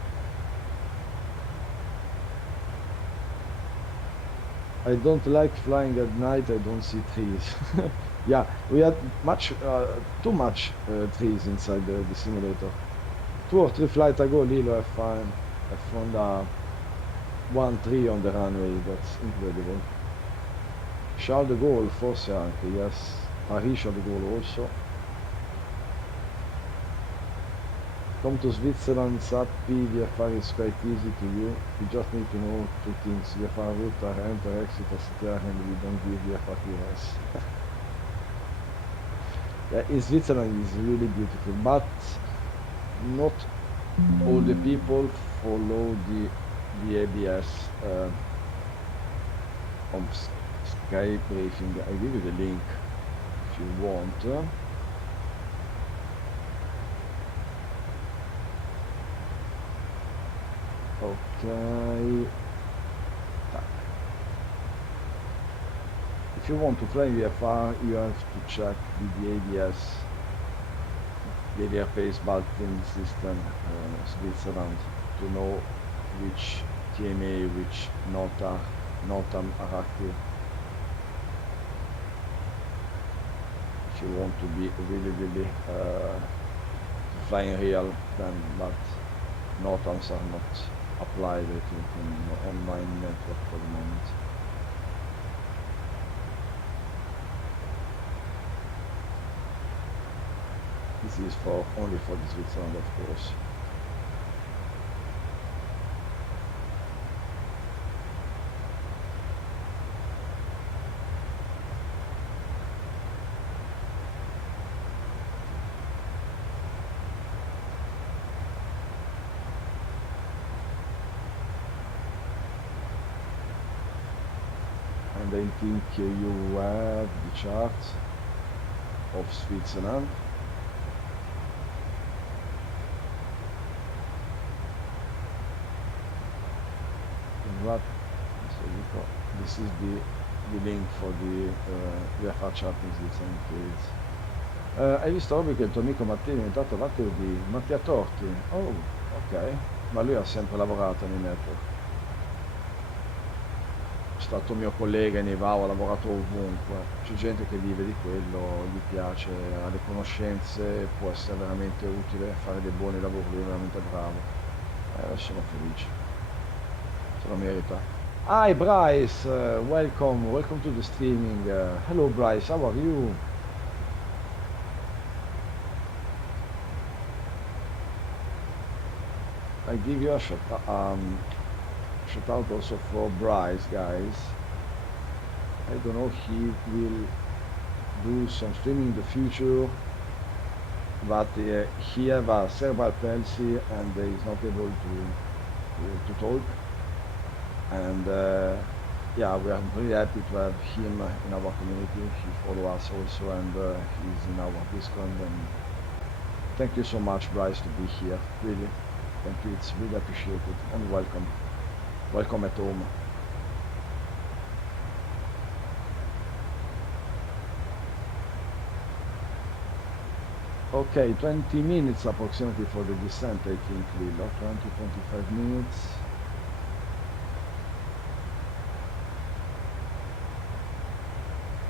I don't like flying at night, I don't see trees. Yeah, we had too much trees inside the simulator. 2 or 3 flights ago, Lilo, I found one tree on the runway, that's incredible. Charles de Gaulle, forse anche, yes. Paris, Charles de Gaulle also. Come to Switzerland, Sappi, VFR is quite easy to you. You just need to know 2 things. VFR route are enter, exit, STR, and we don't give VFR clearance. Yeah, in Switzerland is really beautiful, but not all the people follow the ABS on Sky briefing. I give you the link if you want. Okay. If you want to fly VFR, you have to check the ABS, the airspace Balkan system, Switzerland, to know which TMA, which NOTAM are active. If you want to be really flying real, then but NOTAMs are not applied, I think, on my network for the moment. This is only for the Switzerland, of course. And I think you have the chart of Switzerland. What? So this is the link for the VFR chart in Switzerland case. Hai visto Roby che il tuo amico Matteo è diventato Matteo di Mattia Torti? Oh, ok, ma lui ha sempre lavorato nel network. È stato mio collega in Ivao, ha lavorato ovunque. C'è gente che vive di quello, gli piace, ha le conoscenze, può essere veramente utile, fare dei buoni lavori, lui è veramente bravo. Sono felice. Se lo merita. Hi Bryce, welcome to the streaming. Hello Bryce, how are you? I give you a shout out also for Bryce, guys. I don't know if he will do some streaming in the future, but he have a cerebral palsy and is not able to talk. And yeah, we are really happy to have him in our community. He follow us also, and he's in our Discord. And thank you so much, Bryce, to be here. Really, thank you. It's really appreciated, and welcome. Welcome at home. Okay, 20 minutes approximately for the descent, I think, Lillo. 20-25 minutes.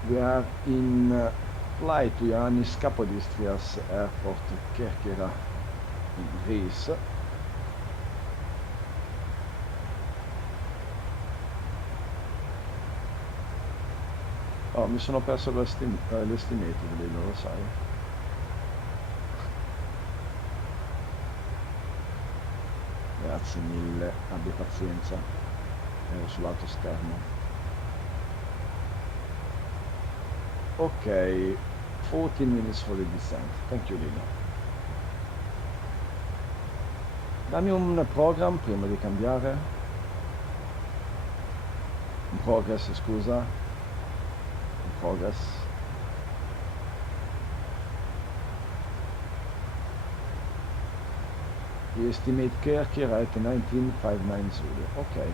We are in flight to Ioannis Kapodistrias Airport, Kerkera, in Greece. Oh, mi sono perso l'estimated, Lillo, lo sai. Grazie mille, abbi pazienza, ero sul lato esterno. Ok, 14 minutes for the descent. Thank you, Lillo. Dammi un program prima di cambiare. Un progress, scusa. Un progress. We estimate Kerkera at 19,590. Okay.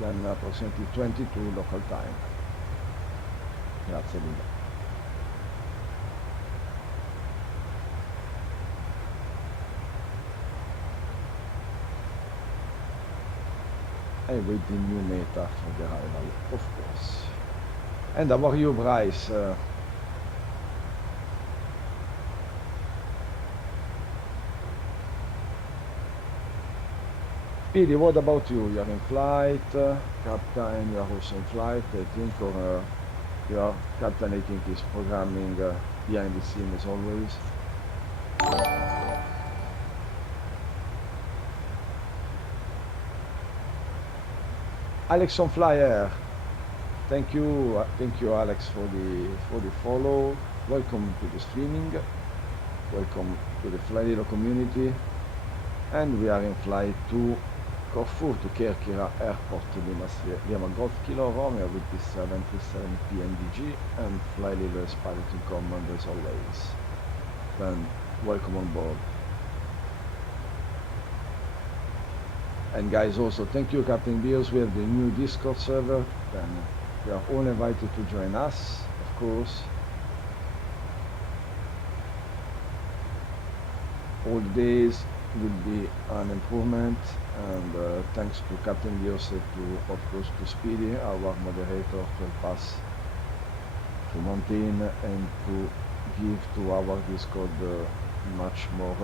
Then approximately 22 local time. Grazie Lillo. And with the new meta for the arrival, of course. And how are you, Bryce? Speedy, what about you? You are in flight, Captain, you are also in flight, I think, or your Captain, I think, is programming behind the scene as always. Alex on Flyer, thank you, Alex, for the follow. Welcome to the streaming. Welcome to the flyLILLO community. And we are in flight to Corfù, to Kerkera Airport, Lima Golf Kilo Romeo with the 737 PNDG, and flyLILLO is pilot in command as always. Then welcome on board. And guys, also thank you, Captain Beers. We have the new Discord server, and you are all invited to join us, of course. All the days will be an improvement, and thanks to Captain Beers, of course, to Speedy, our moderator, to help us to maintain and to give to our Discord much more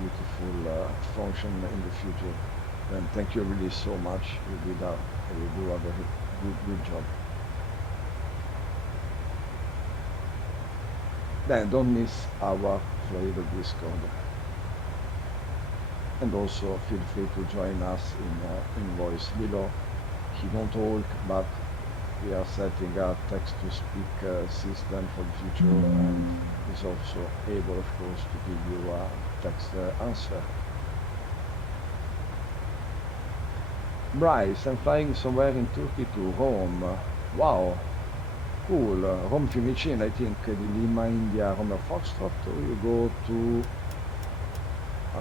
beautiful function in the future. And thank you really so much. You do a very good job. Then don't miss our flyLILLO Discord. And also feel free to join us in voice. Lillo, he don't talk, but we are setting a text-to-speak system for the future, and is also able, of course, to give you a text answer. Bryce, I'm flying somewhere in Turkey to Rome. Wow, cool. Rome Fiumicino, I think, the Lima India Romeo Foxtrot, or you go to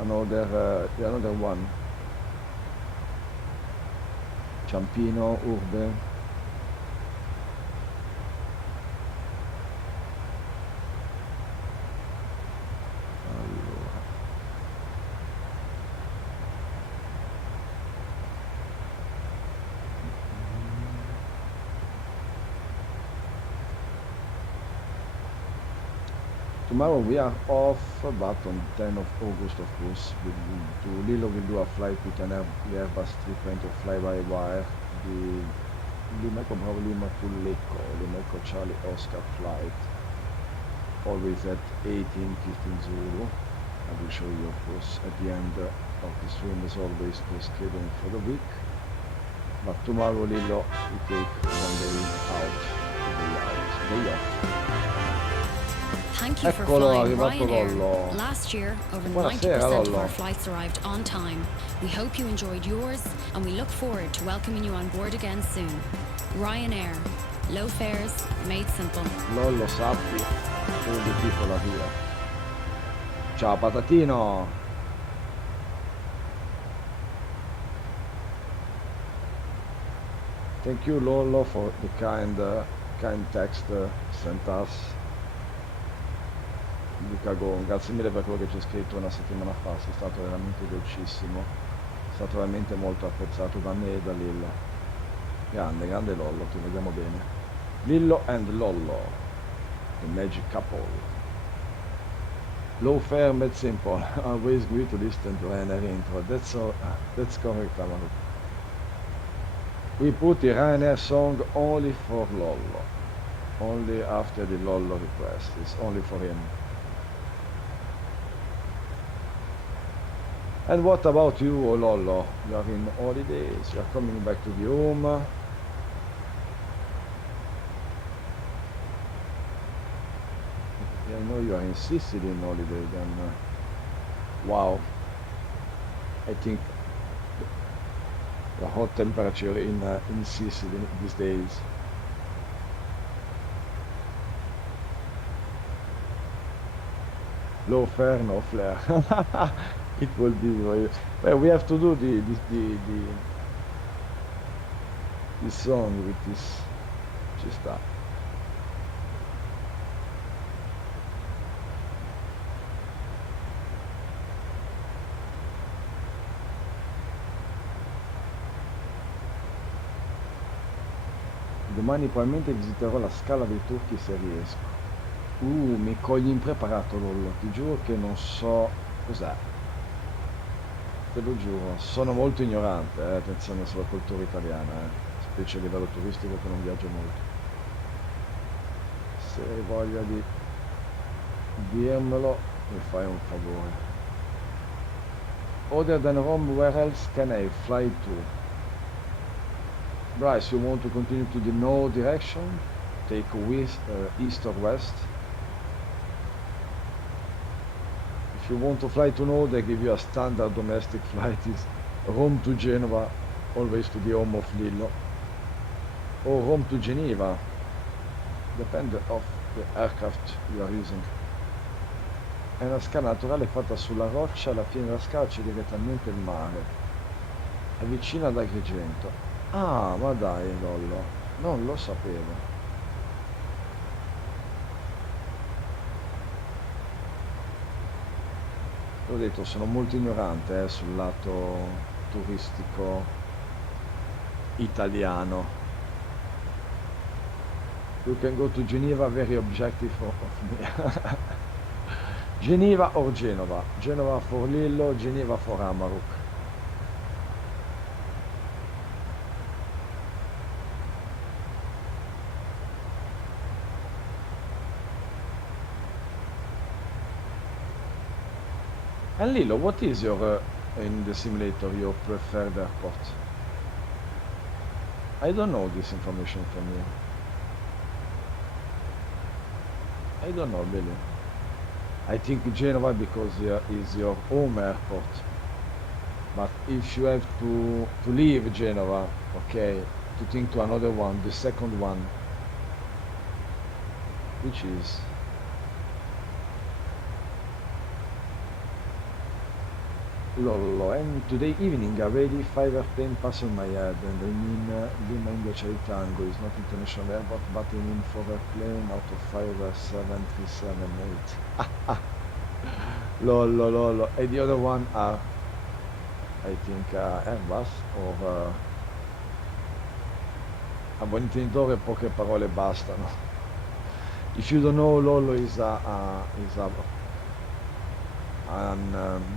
another one. Ciampino, Urbe. Tomorrow we are off, but on 10 of August, of course, Lillo will do a flight with an Airbus 320 fly-by-wire, the Lima Bravo Lima to Lecco, Lima Echo Charlie Oscar flight, always at 18:15 Zulu. I will show you, of course, at the end of the stream, as always, the scheduling for the week. But tomorrow, Lillo, we take one day off. Thank you for Eccolo, è flying arrivato Ryanair. Lollo. Last year, over Buonasera, 90% of Lollo. our flights arrived on time. We hope you enjoyed yours, and we look forward to welcoming you on board again soon. Ryanair. Low fares, made simple. Lollo, sappi, all the people are here. Ciao, patatino. Thank you, Lollo, for the kind text sent us. Luca Gon, grazie mille per quello che c'è scritto una settimana fa, sei stato veramente dolcissimo, è stato veramente molto apprezzato da me e da Lillo. Grande, grande Lollo, ti vediamo bene. Lillo and Lollo, the magic couple. Low fare, made simple, always good to listen to Ryanair intro, that's correct, Amaru. We put the Ryanair song only for Lollo, only after the Lollo request, it's only for him. And what about you, Lollo? You are in holidays, you are coming back to the home. I know you are in Sicily in holiday, then wow. I think the hot temperature in Sicily these days. Low fare, no flare. It will be well, we have to do the song with this. Ci sta. Domani probabilmente visiterò la Scala dei Turchi se riesco. Mi cogli impreparato, Lollo, ti giuro che non so cos'è. Te lo giuro, sono molto ignorante, attenzione sulla cultura italiana, specie a livello turistico che non viaggio molto. Se hai voglia di dirmelo, mi fai un favore. Other than Rome, where else can I fly to? Bryce, you want to continue to the no direction? Take east or west? If you want to fly to Node, they give you a standard domestic flight, is Rome to Genova, always to the home of Lillo, or Rome to Geneva, depende of the aircraft you are using. È una scala naturale fatta sulla roccia, alla fine della scala c'è direttamente il mare, è vicino ad Agrigento. Ah, ma dai, Lollo, non lo sapevo. L'ho detto, sono molto ignorante sul lato turistico italiano. You can go to Geneva, very objective of me. Geneva or Genova? Genova for Lillo, Geneva for Amaruk. And Lillo, what is your, in the simulator, your preferred airport? I don't know this information from you. I don't know, really. I think Genova because is your home airport. But if you have to leave Genova, okay, to think to another one, the second one, which is... Lollo, and today evening already 5 airplane pass on my head, and I mean Lima India Tango is not international airport, but I mean 4 airplane out of 5 737 8. Lollo, Lollo, and the other one are, I think, Airbus or a buon intenditore poche parole bastano. If you don't know, Lolo is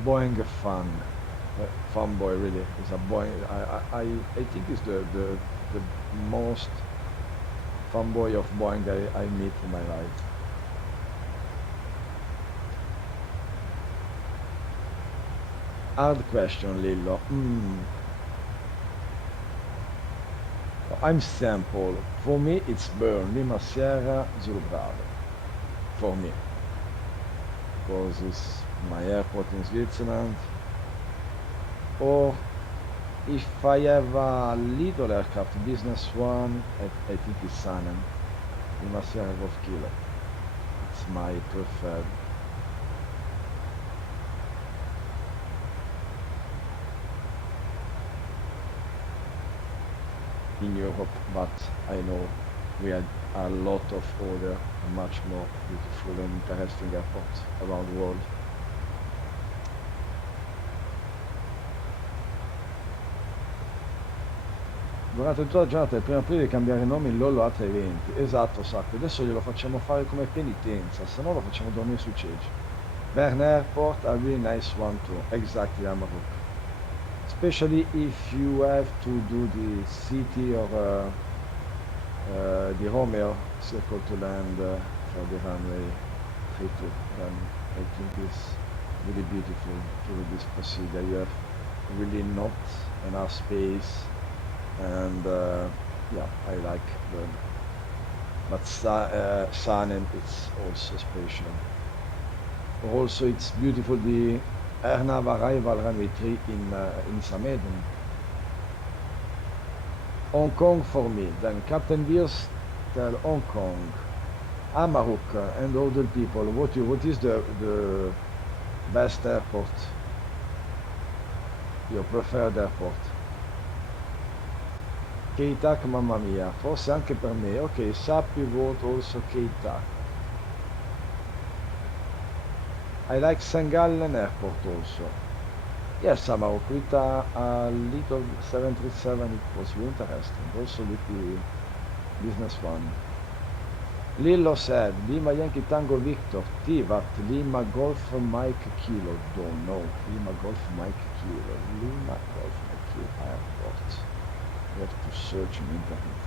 Boeing fanboy. Really, is a Boeing. I think it's the most fanboy of Boeing I meet in my life. Hard question, Lillo. I'm simple. For me, it's Bern, Lima Sierra, Zulu Bravo. For me, because it's my airport in Switzerland. Or if I have a little aircraft, business one, I think it's Sanem, Lima Sierra Golf Kilo. It's my preferred. In Europe, but I know we had a lot of other much more beautiful and interesting airports around the world. Durante tutta la giornata del 1 aprile cambiare nome in Lollo A320. Esatto, Sacco. Adesso glielo facciamo fare come penitenza, se no lo facciamo dormire su ceci. Bern Airport, a really nice one too. Exactly, Amarok. Especially if you have to do the city or the Romeo circle to land for the runway 32, then I think it's really beautiful to do this procedure. You have really not enough space, and yeah, I like the. But Sanen, it's also special. Also, it's beautiful the Ernav arrival runway 3 in Sameden. Hong Kong for me, then Captain Beers tell Hong Kong, Amaruk and other people, what is the best airport, your preferred airport? Keitac, mamma mia, forse anche per me. Ok, Sappi vote also Keitac. I like St. Gallen Airport also. Yes, Amaruk, with a little 737, it was really interesting, also with the business one. Lillo said, Lima Yankee Tango Victor, Tivat, Lima Golf Mike Kilo, don't know, Lima Golf Mike Kilo, Lima Golf Mike Kilo Airport. You have to search in internet.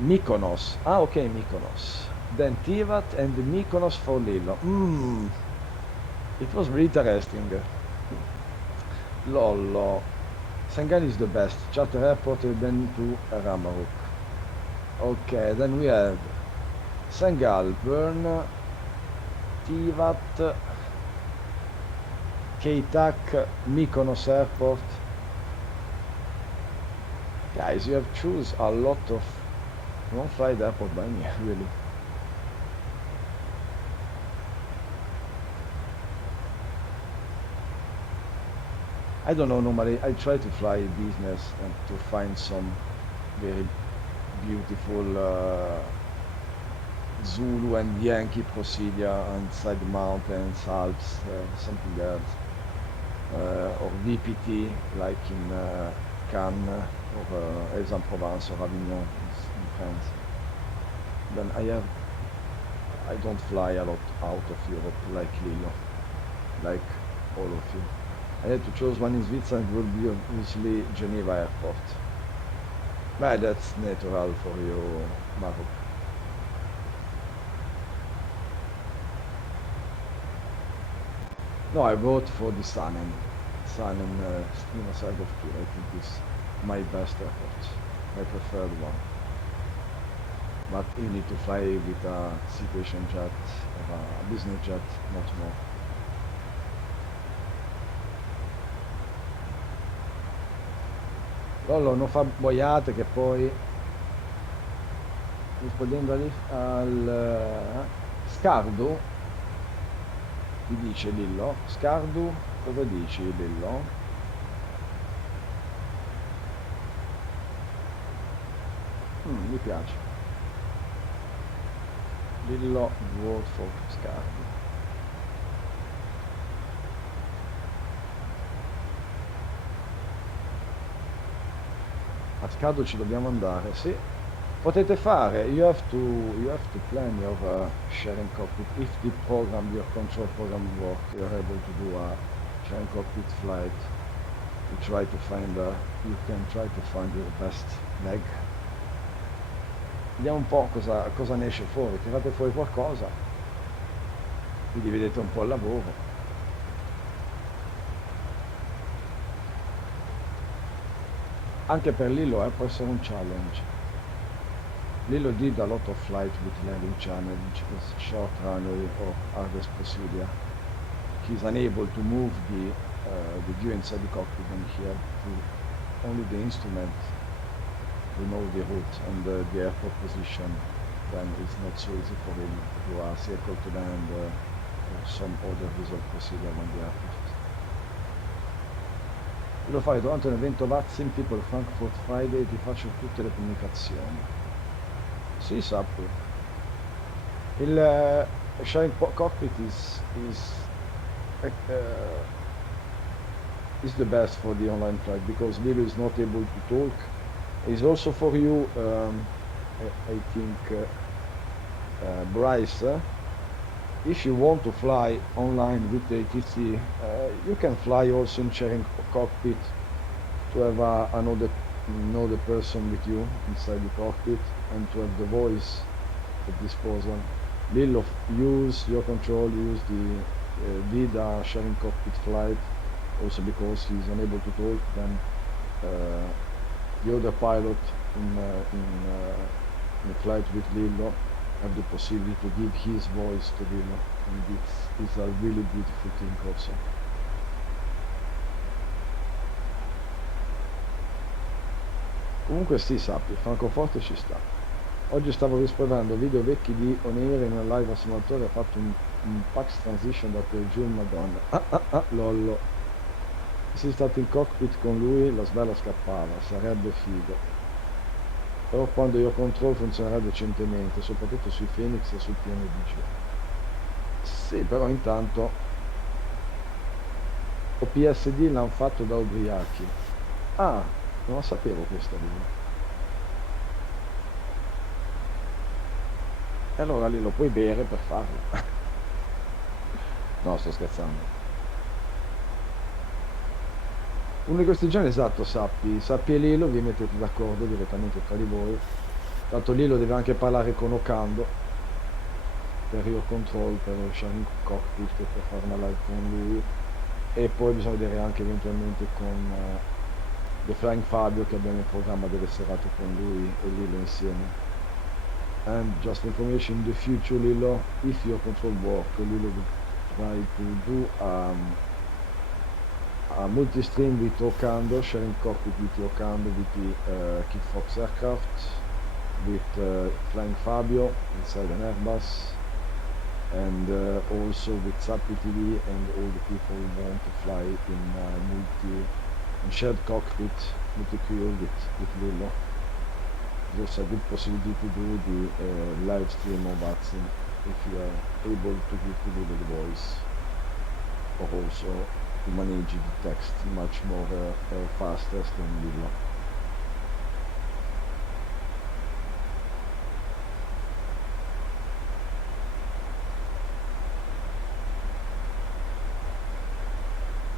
Mykonos, okay, Mykonos. Then Tivat and Mykonos for Lillo. It was really interesting. Lollo. St. Gallen is the best. Charter airport and then to Ramaruk. Okay, then we have St. Gallen, Bern, Tivat, Keitac, Mykonos airport. Guys, you have choose a lot of non-flight airport by me, really. I don't know, normally I try to fly business and to find some very beautiful Zulu and Yankee procedure inside the mountains, Alps, something else, or VPT like in Cannes or Aix-en-Provence or Avignon in France. Then I don't fly a lot out of Europe like Lillo, like all of you. I had to choose one in Switzerland, would be obviously Geneva Airport. But that's natural for you, Marco. No, I vote for the Sanem. Sanem, side of two, I think is my best airport, my preferred one. But you need to fly with a situation jet or a business jet, not more. Lollo, non fa boiate che poi rispondendo al Scardu ti dice Lillo, Scardu cosa dici Lillo? Mi piace Lillo, vote for Scardu. A Scardu ci dobbiamo andare, sì. Potete fare, you have to plan your sharing cockpit. If the program, your control program work, you're able to do a sharing cockpit flight. You try to find, you can try to find your best leg. Vediamo un po' cosa ne esce fuori, tirate fuori qualcosa, vi dividete un po' il lavoro. Anche per Lillo può essere un challenge. Lillo did a lot of flight with landing challenge, with short runway or hardest procedure. He's unable to move the view inside the cockpit, and he had to only the instrument know the route and the airport position. Then it's not so easy for him to do a circle to land or some other visual procedure on the airport. Lo fai durante un evento VATSIM tipo il Frankfurt Friday, ti faccio tutte le comunicazioni. Sì, sappi. Il sharing cockpit is the best for the online flight because Lillo is not able to talk. It's also for you, I think, Bryce, if you want to fly online with the ATC, you can fly also in sharing cockpit to have another person with you inside the cockpit and to have the voice at disposal. Lillo, use your control, use the VIDA sharing cockpit flight, also because he's unable to talk. Then the other pilot in the flight with Lillo have the possibility to give his voice to Lillo, and it's a really beautiful thing also. Comunque sì, sappi, Francoforte ci sta. Oggi stavo rispondendo video vecchi di Oneir in una live a simulatore, ha fatto un PAX transition da per giù, madonna. Lollo. Se sei stato in cockpit con lui, la sbella scappava, sarebbe figo. Però quando io controllo funzionerà decentemente, soprattutto sui Phoenix e sul PNDG. Sì, però intanto OPSD l'hanno fatto da ubriachi. Ah, non la sapevo questa lì. E allora lì lo puoi bere per farlo. No, sto scherzando. Uno di questi giorni, esatto, Sappi e Lillo, vi mettete d'accordo direttamente tra di voi. Tanto Lillo deve anche parlare con Ocando per io control, per sharing cockpit, per fare una live con lui. E poi bisogna vedere anche eventualmente con The Flying Fabio, che abbiamo in programma delle serate con lui e Lillo insieme. And just information, in the future, Lillo, if your control work, Lillo will try to do a multi-stream with Ocando, sharing cockpit with Ocando, with the Kid Fox aircraft, with Flying Fabio inside an Airbus, and also with Sappi TV and all the people who want to fly in shared cockpit, multi-crew with Lillo. There's also a good possibility to do the live stream of VATSIM if you are able to give to Lillo the voice, or also to manage the text much more faster than Lillo.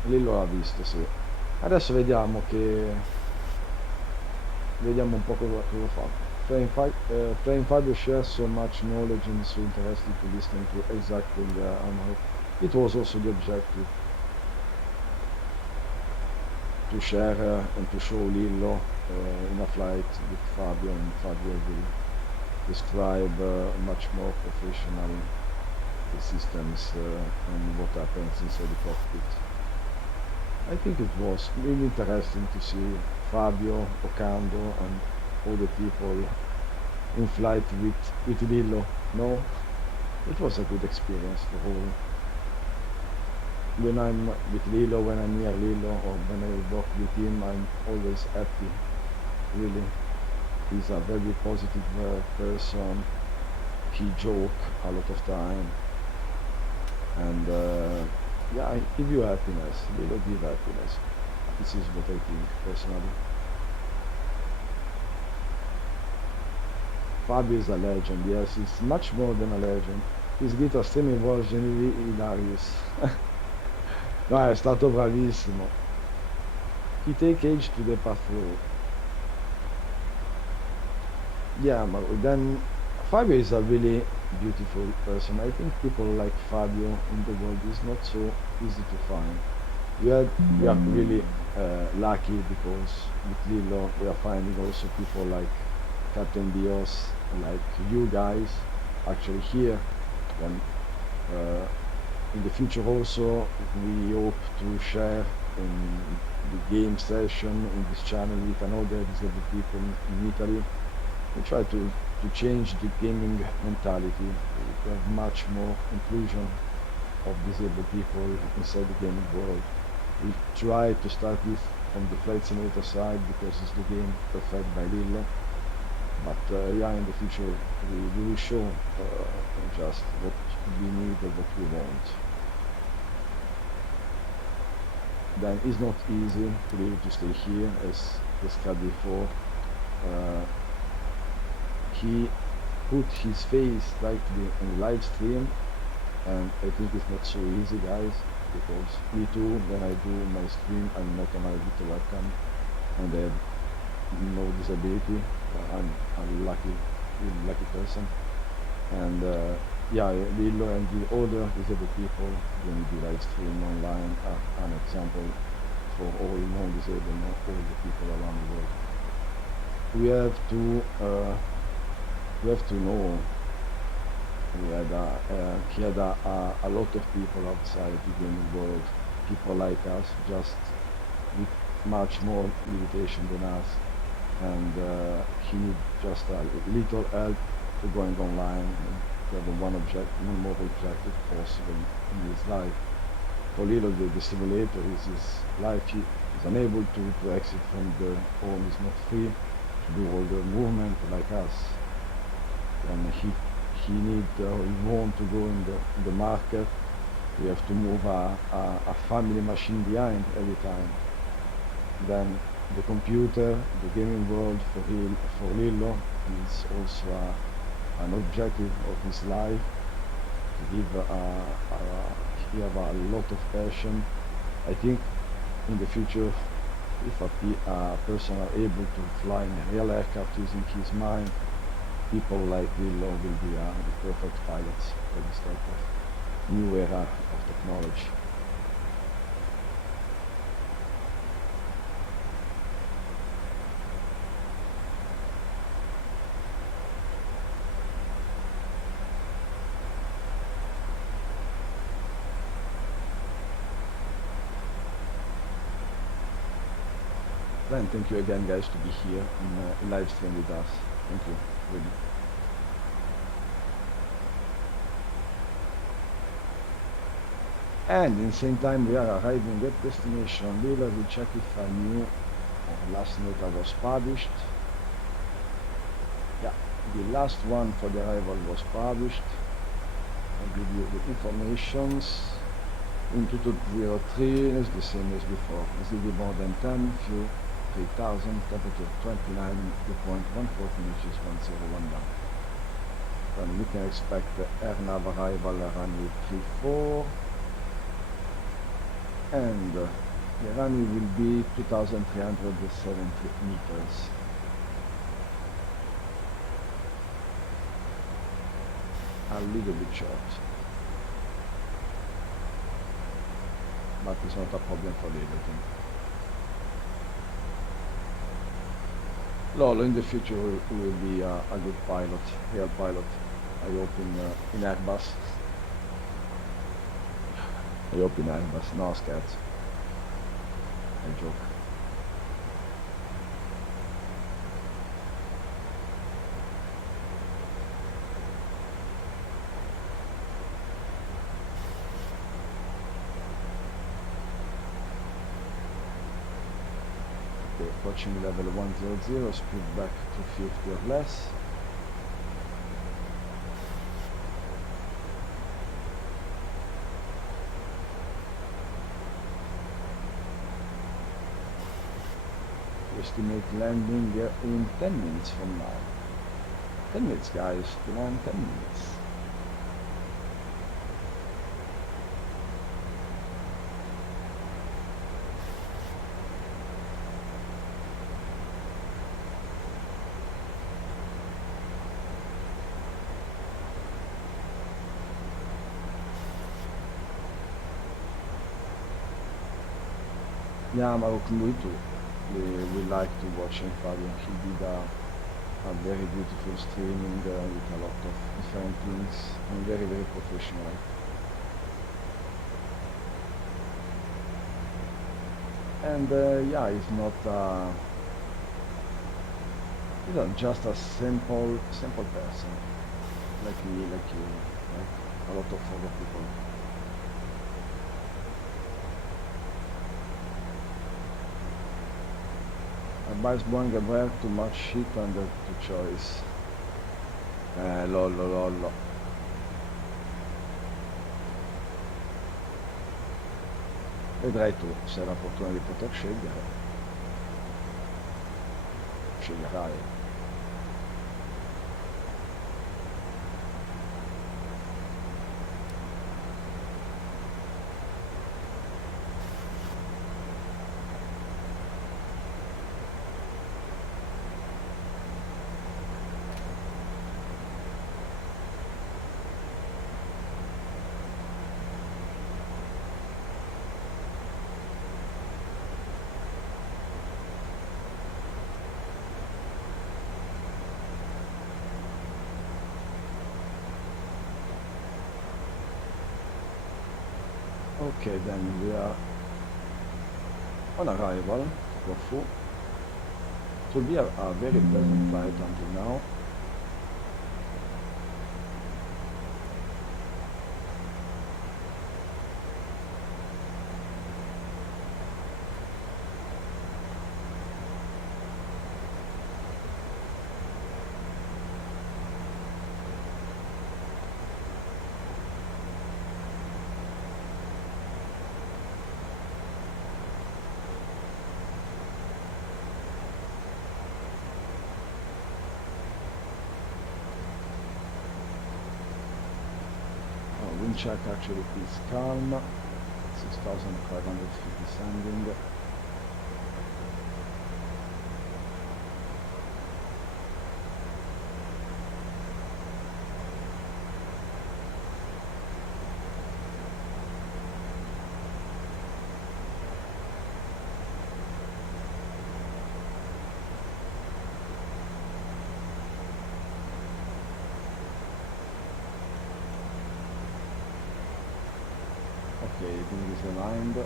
Lillo l'ha visto, sì. Adesso vediamo un po' cosa fa. Flying Fabio shares so much knowledge and so interested to listen to exactly it was also the objective to share and to show Lillo in a flight with Fabio, and Fabio will describe much more professional the systems and what happens inside the cockpit. I think it was really interesting to see Fabio, Ocando, and all the people in flight with Lillo. No, it was a good experience for all. When I'm with Lillo, when I'm near Lillo, or when I work with him, I'm always happy. Really, he's a very positive person. He jokes a lot of time, and yeah, I give you happiness. Lillo give happiness. This is what I think personally. Fabio is a legend. Yes, he's much more than a legend. His guitar streaming was genuinely hilarious. No, è stato bravissimo. He take age to the path through. Yeah, but then Fabio is a really beautiful person. I think people like Fabio in the world is not so easy to find. We are really lucky because with Lillo we are finding also people like Captain Dios, like you guys, actually here. And in the future also we hope to share in the game session in this channel with another disabled people in Italy. We try to change the gaming mentality, to have much more inclusion of disabled people inside the gaming world. We try to start this from the flight simulator side because it's the game perfect by Lillo. But yeah, in the future we will show just what we need and what we want. Then it's not easy to be able to stay here as discussed before. He put his face slightly in the live stream, and I think it's not so easy, guys, because me too, when I do my stream, I'm not on my little webcam, and I have no disability. I'm a really lucky person. And yeah, Lillo and the other disabled people when we do live stream online are an example for all non-disabled, all the people around the world. We have to know he had a lot of people outside the gaming world, people like us, just with much more limitation than us, and he need just a little help to going online and to have one more objective possible in his life. For Lillo, the simulator is his life. He is unable to exit from the home, is not free to do all the movement like us. And he want to go in the market. We have to move a family machine behind every time. Then the computer, the gaming world for Lillo is also an objective of his life. To give he have a lot of passion. I think in the future, if a person are able to fly in a real aircraft using his mind, people like Lillo will be the perfect pilots for this type of new era of technology. Then thank you again, guys, to be here in live stream with us. Thank you, really. And in the same time, we are arriving at destination. Lillo will check if a new last nota was published. Yeah, the last one for the arrival was published. I'll give you the informations. In 2003 is the same as before. It's a little more than 10, fuel 3000, temperature 29, the point 140, which is 1019. Then we can expect the airnav arrival runway 34. And the runway will be 2,370 meters. A little bit short, but it's not a problem for Lillo, I think. Lolo in the future will be a good pilot, real pilot. I hope in Airbus. I hope in Airbus, no scared. I joke. Okay, approaching level 100, speed back to 50 or less. Estimate landing in 10 minutes from now. 10 minutes, guys. 10 minutes. Yeah, Marocco too. We like to watch him, Fabio. He did a very beautiful streaming with a lot of different things and very, very professional. And yeah, he's not he's not just a simple person like me, like you, like a lot of other people. Advice Boeing aware too much shit under to choice. Lollo. Vedrai tu, se hai la fortuna di poter scegliere, sceglierai. Okay, then we are on arrival, Corfù. It will be a very pleasant flight until now. Wind check actually is calm, 6,550 sending. Ok, quindi si aligned.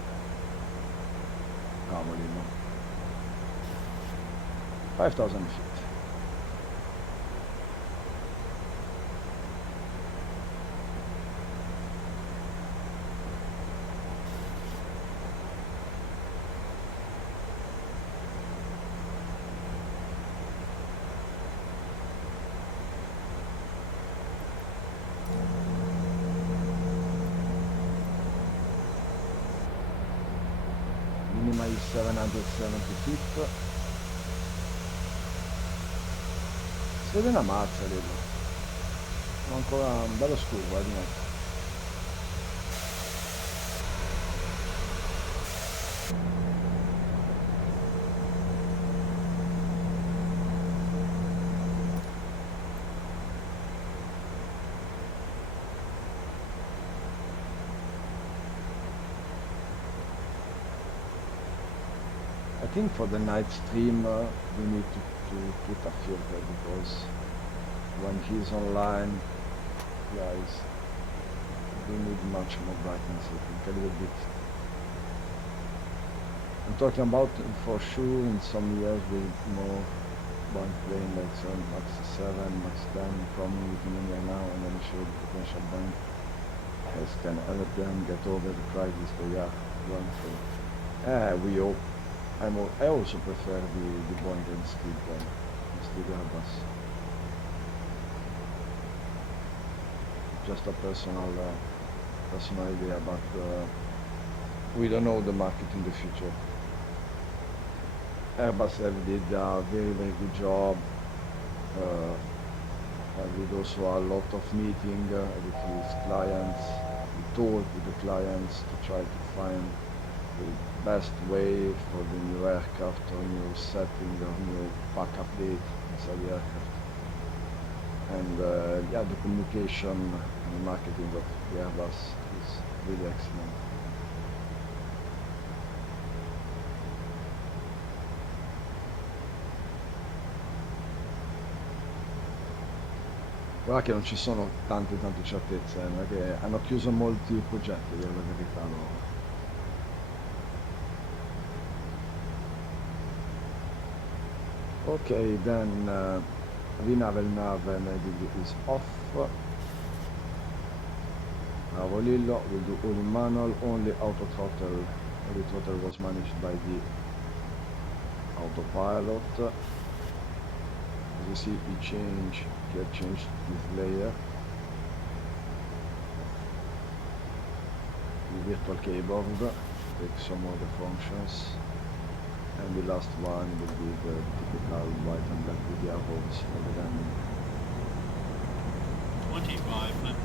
Cavolino. 5,000 feet. Minima is 770 feet. Si vede una mazza lì. Sono ancora un bello scuro, di notte. I think for the night stream we need to put a filter because when he's online, guys, we need much more brightness, I think, a little bit. I'm talking about for sure in some years with more Boeing plane like Max 7, Max 10 coming within a year now, and then show the potential Boeing can help them get over the crisis they are going through. We hope. I also prefer the Boeing instead the Airbus. Just a personal idea, but we don't know the market in the future. Airbus did a very good job with also a lot of meeting with his clients. We talk with the clients to try to find the best way for the new aircraft or new setting or new backup date inside the aircraft. And yeah, the communication and the marketing of the Airbus is really excellent. Guarda che non ci sono tante certezze, non è che hanno chiuso molti progetti, devo dire la verità loro. Okay, then Vinavel nav is off. Now FLILLO will do all in manual, only auto throttle. The throttle was managed by the autopilot. As you see, he had changed this layer. The virtual keyboard takes some of the functions. And the last one will be the typical white and black with the arrows for the landing. 2500.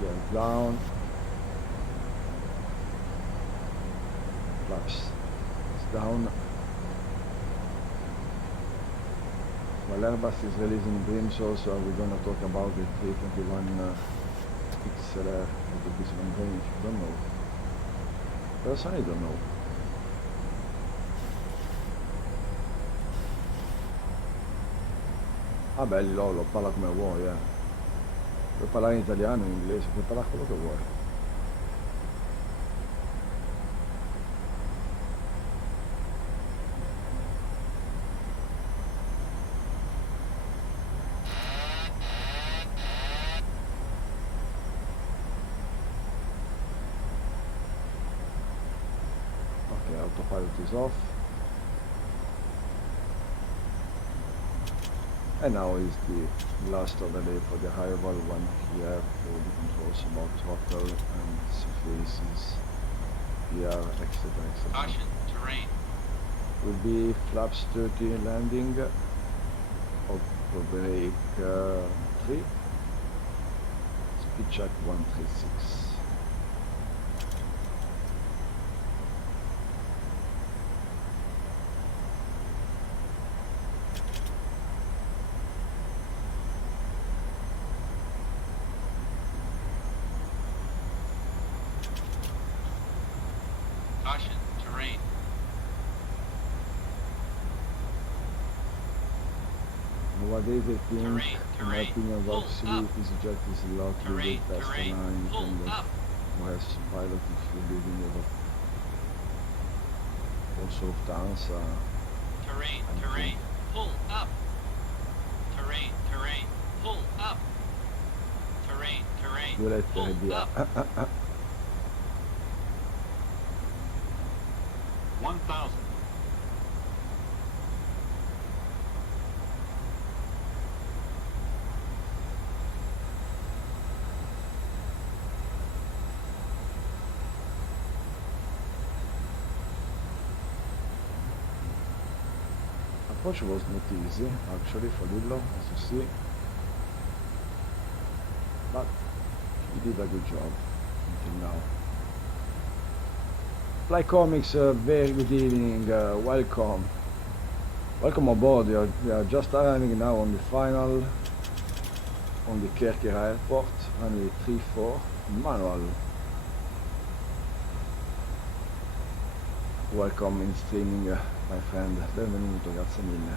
Gear down. Flaps is down. While Airbus is releasing beams also, we're going to talk about the 321 XLR with the visible range. Don't know. Personally don't know. Vabbè, Lillo, parla come vuoi, Puoi parlare in italiano, in inglese, puoi parlare quello che vuoi. Autopilot is off, and now is the last overlay for the arrival one here for the controls about throttle and surfaces, PR, etc. Caution, terrain. Will be flaps 30 landing, auto brake 3, speed check 136. Caution, terrain. Nowadays I think, in my opinion, what this jet is a lot really best aligned kind of OS pilot if you're living in Europe. Also Lufthansa. Terrain, pull up. Terrain, pull up. Terrain, Due lettere via. 1000. Approach was not easy actually for FLILLO, as you see, but he did a good job until now. Fly Comics, very good evening, welcome. Welcome aboard. We are just arriving now on the final, on the Kerker airport, runway 34, manual. Welcome in streaming, my friend, benvenuto, grazie mille.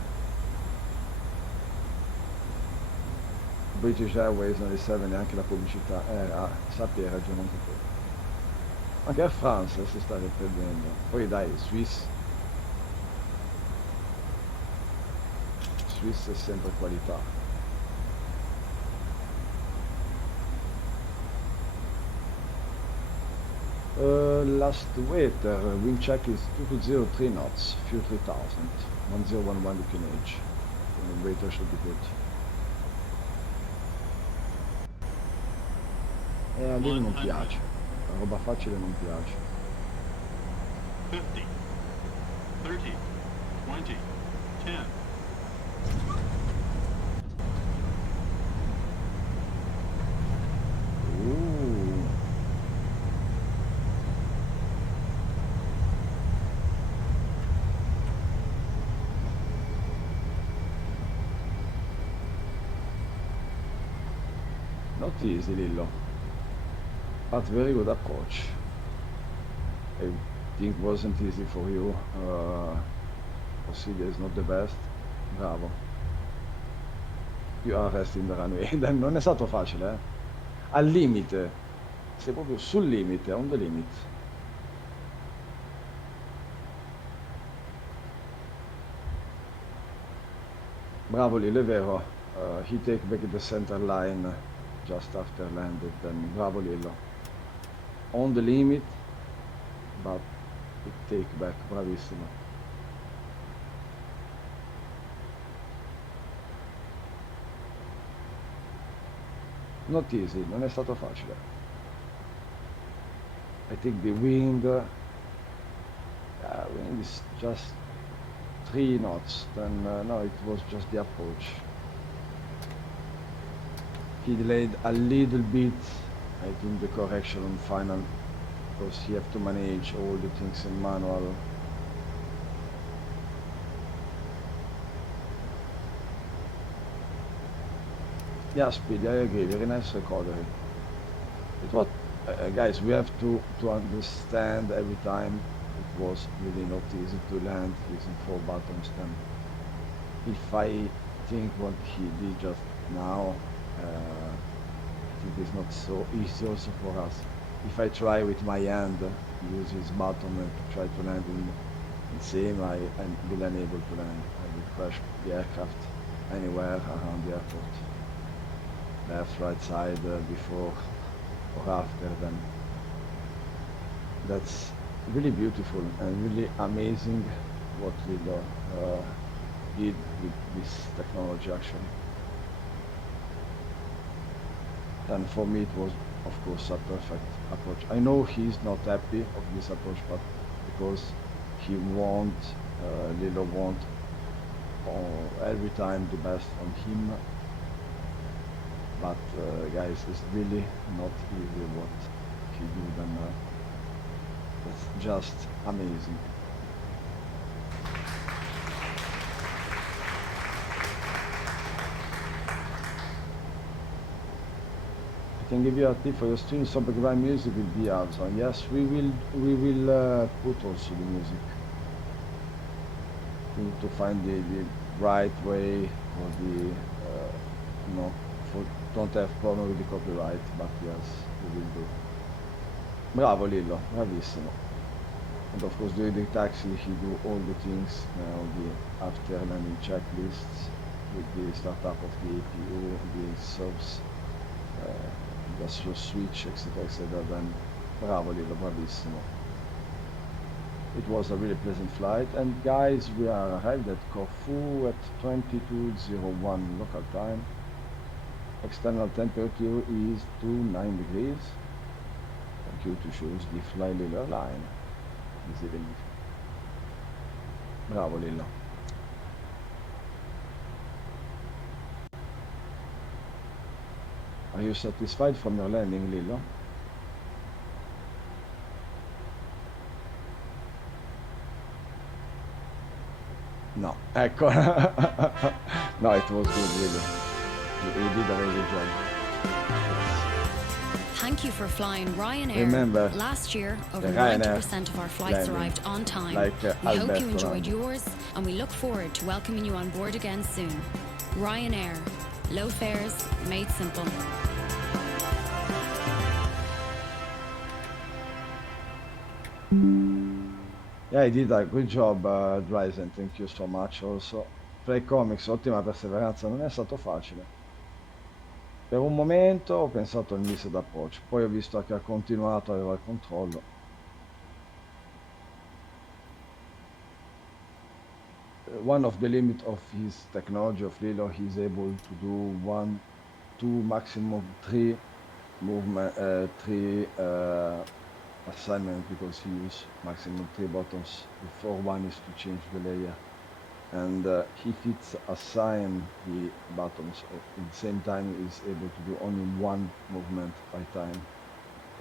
British Airways non riserva neanche la pubblicità, sappi, hai ragione anche tu. Anche Air France si sta riprendendo, poi dai, Swiss è sempre qualità. Last waiter, wind check is 2203 knots, few 3000, 1011 QNH. The waiter should be good. E a lui non piace, la roba facile non piace. 50, 30, 20, 10, Not easy, Lillo, but very good approach. I think wasn't easy for you. Procedure is not the best. Bravo. You are resting the runway. Non è stato facile, eh? Al limite. Sei proprio sul limite, on the limit. Bravo Lillo, è vero. He take back the center line just after landed. Then bravo Lillo. On the limit, but it take back. Bravissimo. Not easy, non è stato facile. I think the wind, wind is just 3 knots. Then no, it was just the approach. He delayed a little bit. I think the correction on final, because he have to manage all the things in manual. Yeah, Speedy, I agree. Very nice recovery. It was, guys, we have to understand every time it was really not easy to land using 4 buttons. Then, if I think what he did just now, I think it's not so easy also for us. If I try with my hand, use his button and try to land in same, I will unable to land. I will crash the aircraft anywhere around the airport. Left, right side, before or after them. That's really beautiful and really amazing what Lillo did with this technology actually. And for me it was of course a perfect approach. I know he's not happy of this approach, but because he wants, Lillo wants every time the best from him. But guys, it's really not easy what he did, and it's just amazing. I can give you a tip for your stream. Some background music will be out. So yes, we will put also the music to find the right way for the don't have problem with the copyright, but yes, we will do. Bravo Lillo, bravissimo. And of course during the taxi he do all the things, the after landing checklists with the startup of the APU, the subs, the slow switch, etc, etc. Then bravo Lillo, bravissimo. It was a really pleasant flight, and guys, we are arrived at Corfù at 22:01 local time. External temperature is 9 degrees. Thank you to choose the flyLILLO line. Easy enough. Bravo Lillo. Are you satisfied from your landing, Lillo? No, ecco. No, it was good, really. You did a very good job. Thank you for flying Ryanair. Remember, last year, over 90% of our flights arrived on time. We hope you enjoyed yours, and we look forward to welcoming you on board again soon. Ryanair, low fares, made simple. Yeah, I did a good job, Dryzen, thank you so much also. Play Comics, ottima perseveranza, non è stato facile. Per un momento ho pensato al missed approach, poi ho visto che ha continuato, aveva il controllo. One of the limit of his technology of Lillo, he's able to do 1, 2, maximum 3 movement, 3 assignment, because he use maximum 3 buttons before one is to change the layer. And if it's assign the buttons at the same time, is able to do only 1 movement by time.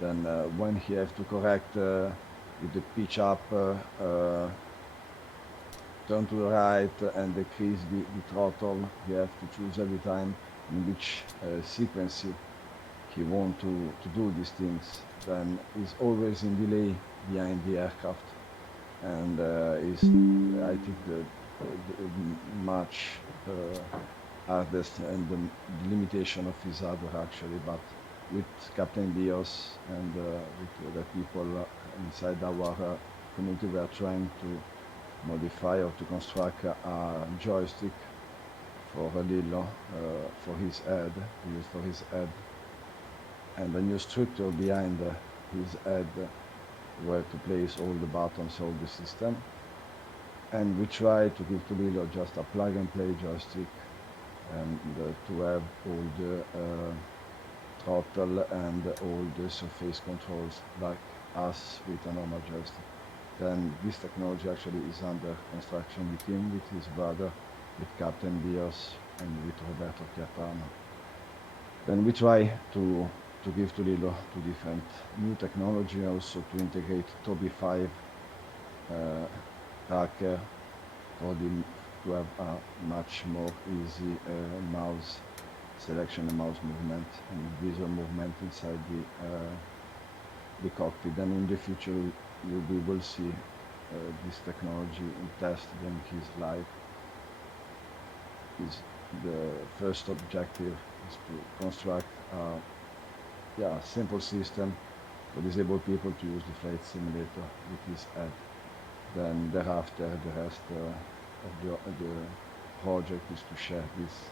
Then when he have to correct with the pitch up, turn to the right and decrease the throttle, you have to choose every time in which sequence he want to do these things, then he's always in delay behind the aircraft, and is, I think, the much hardest and the limitation of his hardware actually. But with Captain Bios and with the people inside our community, we are trying to modify or to construct a joystick for Lillo, for his head, used for his head, and a new structure behind his head where to place all the buttons of the system. And we try to give to Lillo just a plug-and-play joystick, and to have all the throttle and all the surface controls like us with a normal joystick. Then this technology actually is under construction with him, with his brother, with Captain Bios, and with Roberto Chiappano. Then we try to give to Lillo two different new technology, also to integrate Tobii 5 tracker to have a much more easy mouse selection and mouse movement and visual movement inside the cockpit. And in the future we will see this technology in test when he's live. The first objective is to construct a simple system for disabled people to use the flight simulator with his head. Then thereafter, the rest of the project is to share this,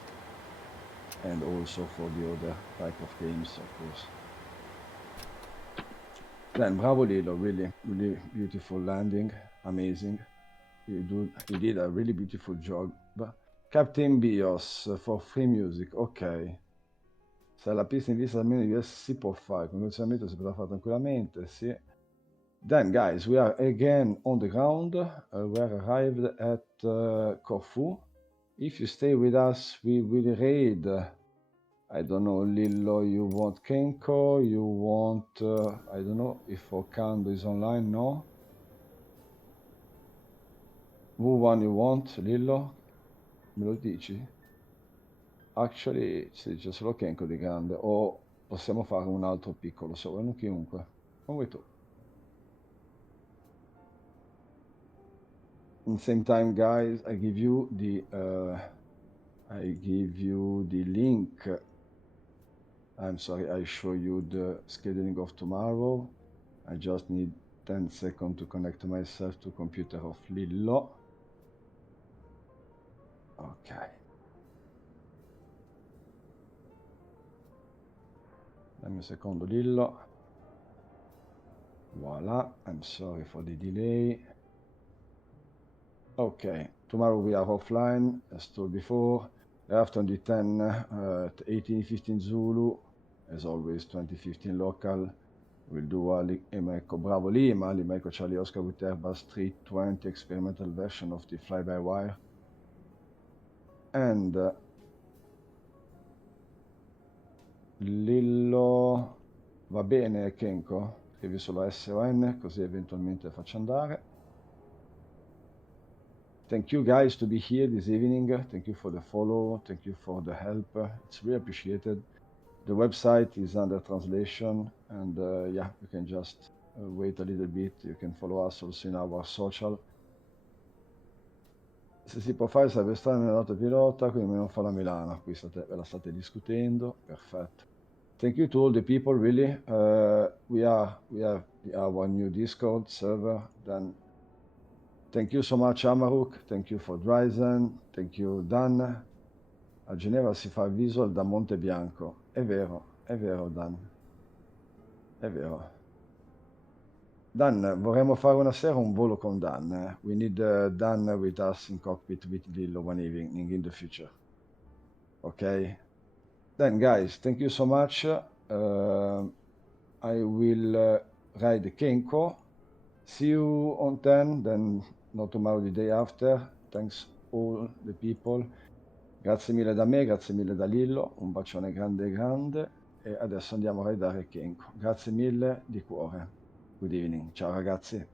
and also for the other type of games, of course. Then bravo Lillo, really, really beautiful landing, amazing. He did a really beautiful job. Captain Bios for free music, ok. Se la pista in vista almeno di US si può fare, con funzionamento si potrà fare tranquillamente, sì. Then guys, we are again on the ground. We are arrived at Corfù. If you stay with us, we will raid. I don't know, Lillo, you want Kenko, you want, I don't know if Okando is online, no? Who one you want, Lillo? Me lo dici? Actually, sì, c'è solo Kenko di grande, o possiamo fare un altro piccolo, se vuoi, chiunque. Come vuoi tu. At the same time, guys, I give you the link. I'm sorry, I show you the scheduling of tomorrow. I just need 10 seconds to connect myself to computer of Lillo. Okay. Dammi un secondo, Lillo. Voila, I'm sorry for the delay. Okay, tomorrow we are offline, as told before. After on the 10, 18:15 Zulu, as always, 2015 local. We'll do a Lima Echo Bravo Lima, Lima Echo Charlie Oscar with Airbus 320 experimental version of the fly-by-wire. And Lillo, va bene Kenko? Scrivi solo S o N, così eventualmente faccio andare. Thank you guys to be here this evening. Thank you for the follow. Thank you for the help. It's really appreciated. The website is under translation, and yeah, you can just wait a little bit. You can follow us also in our social. Se si può fare sarebbe stare nella nota pilota, quindi non fa la Milano. Qui ve la state discutendo. Perfetto. Thank you to all the people, really. We have our new Discord server. Then thank you so much, Amaruk. Thank you for Dryzen. Thank you, Dan. A Geneva si fa visual da Monte Bianco. È vero, Dan. È vero. Dan, vorremmo fare una sera un volo con Dan. We need Dan with us in cockpit with Lillo one evening in the future. Okay? Then, guys, thank you so much. I will ride the Kenko. See you on 10, then not tomorrow, the day after. Thanks all the people. Grazie mille da me, grazie mille da Lillo. Un bacione grande grande. E adesso andiamo a raidare Kenko. Grazie mille di cuore. Good evening. Ciao ragazzi.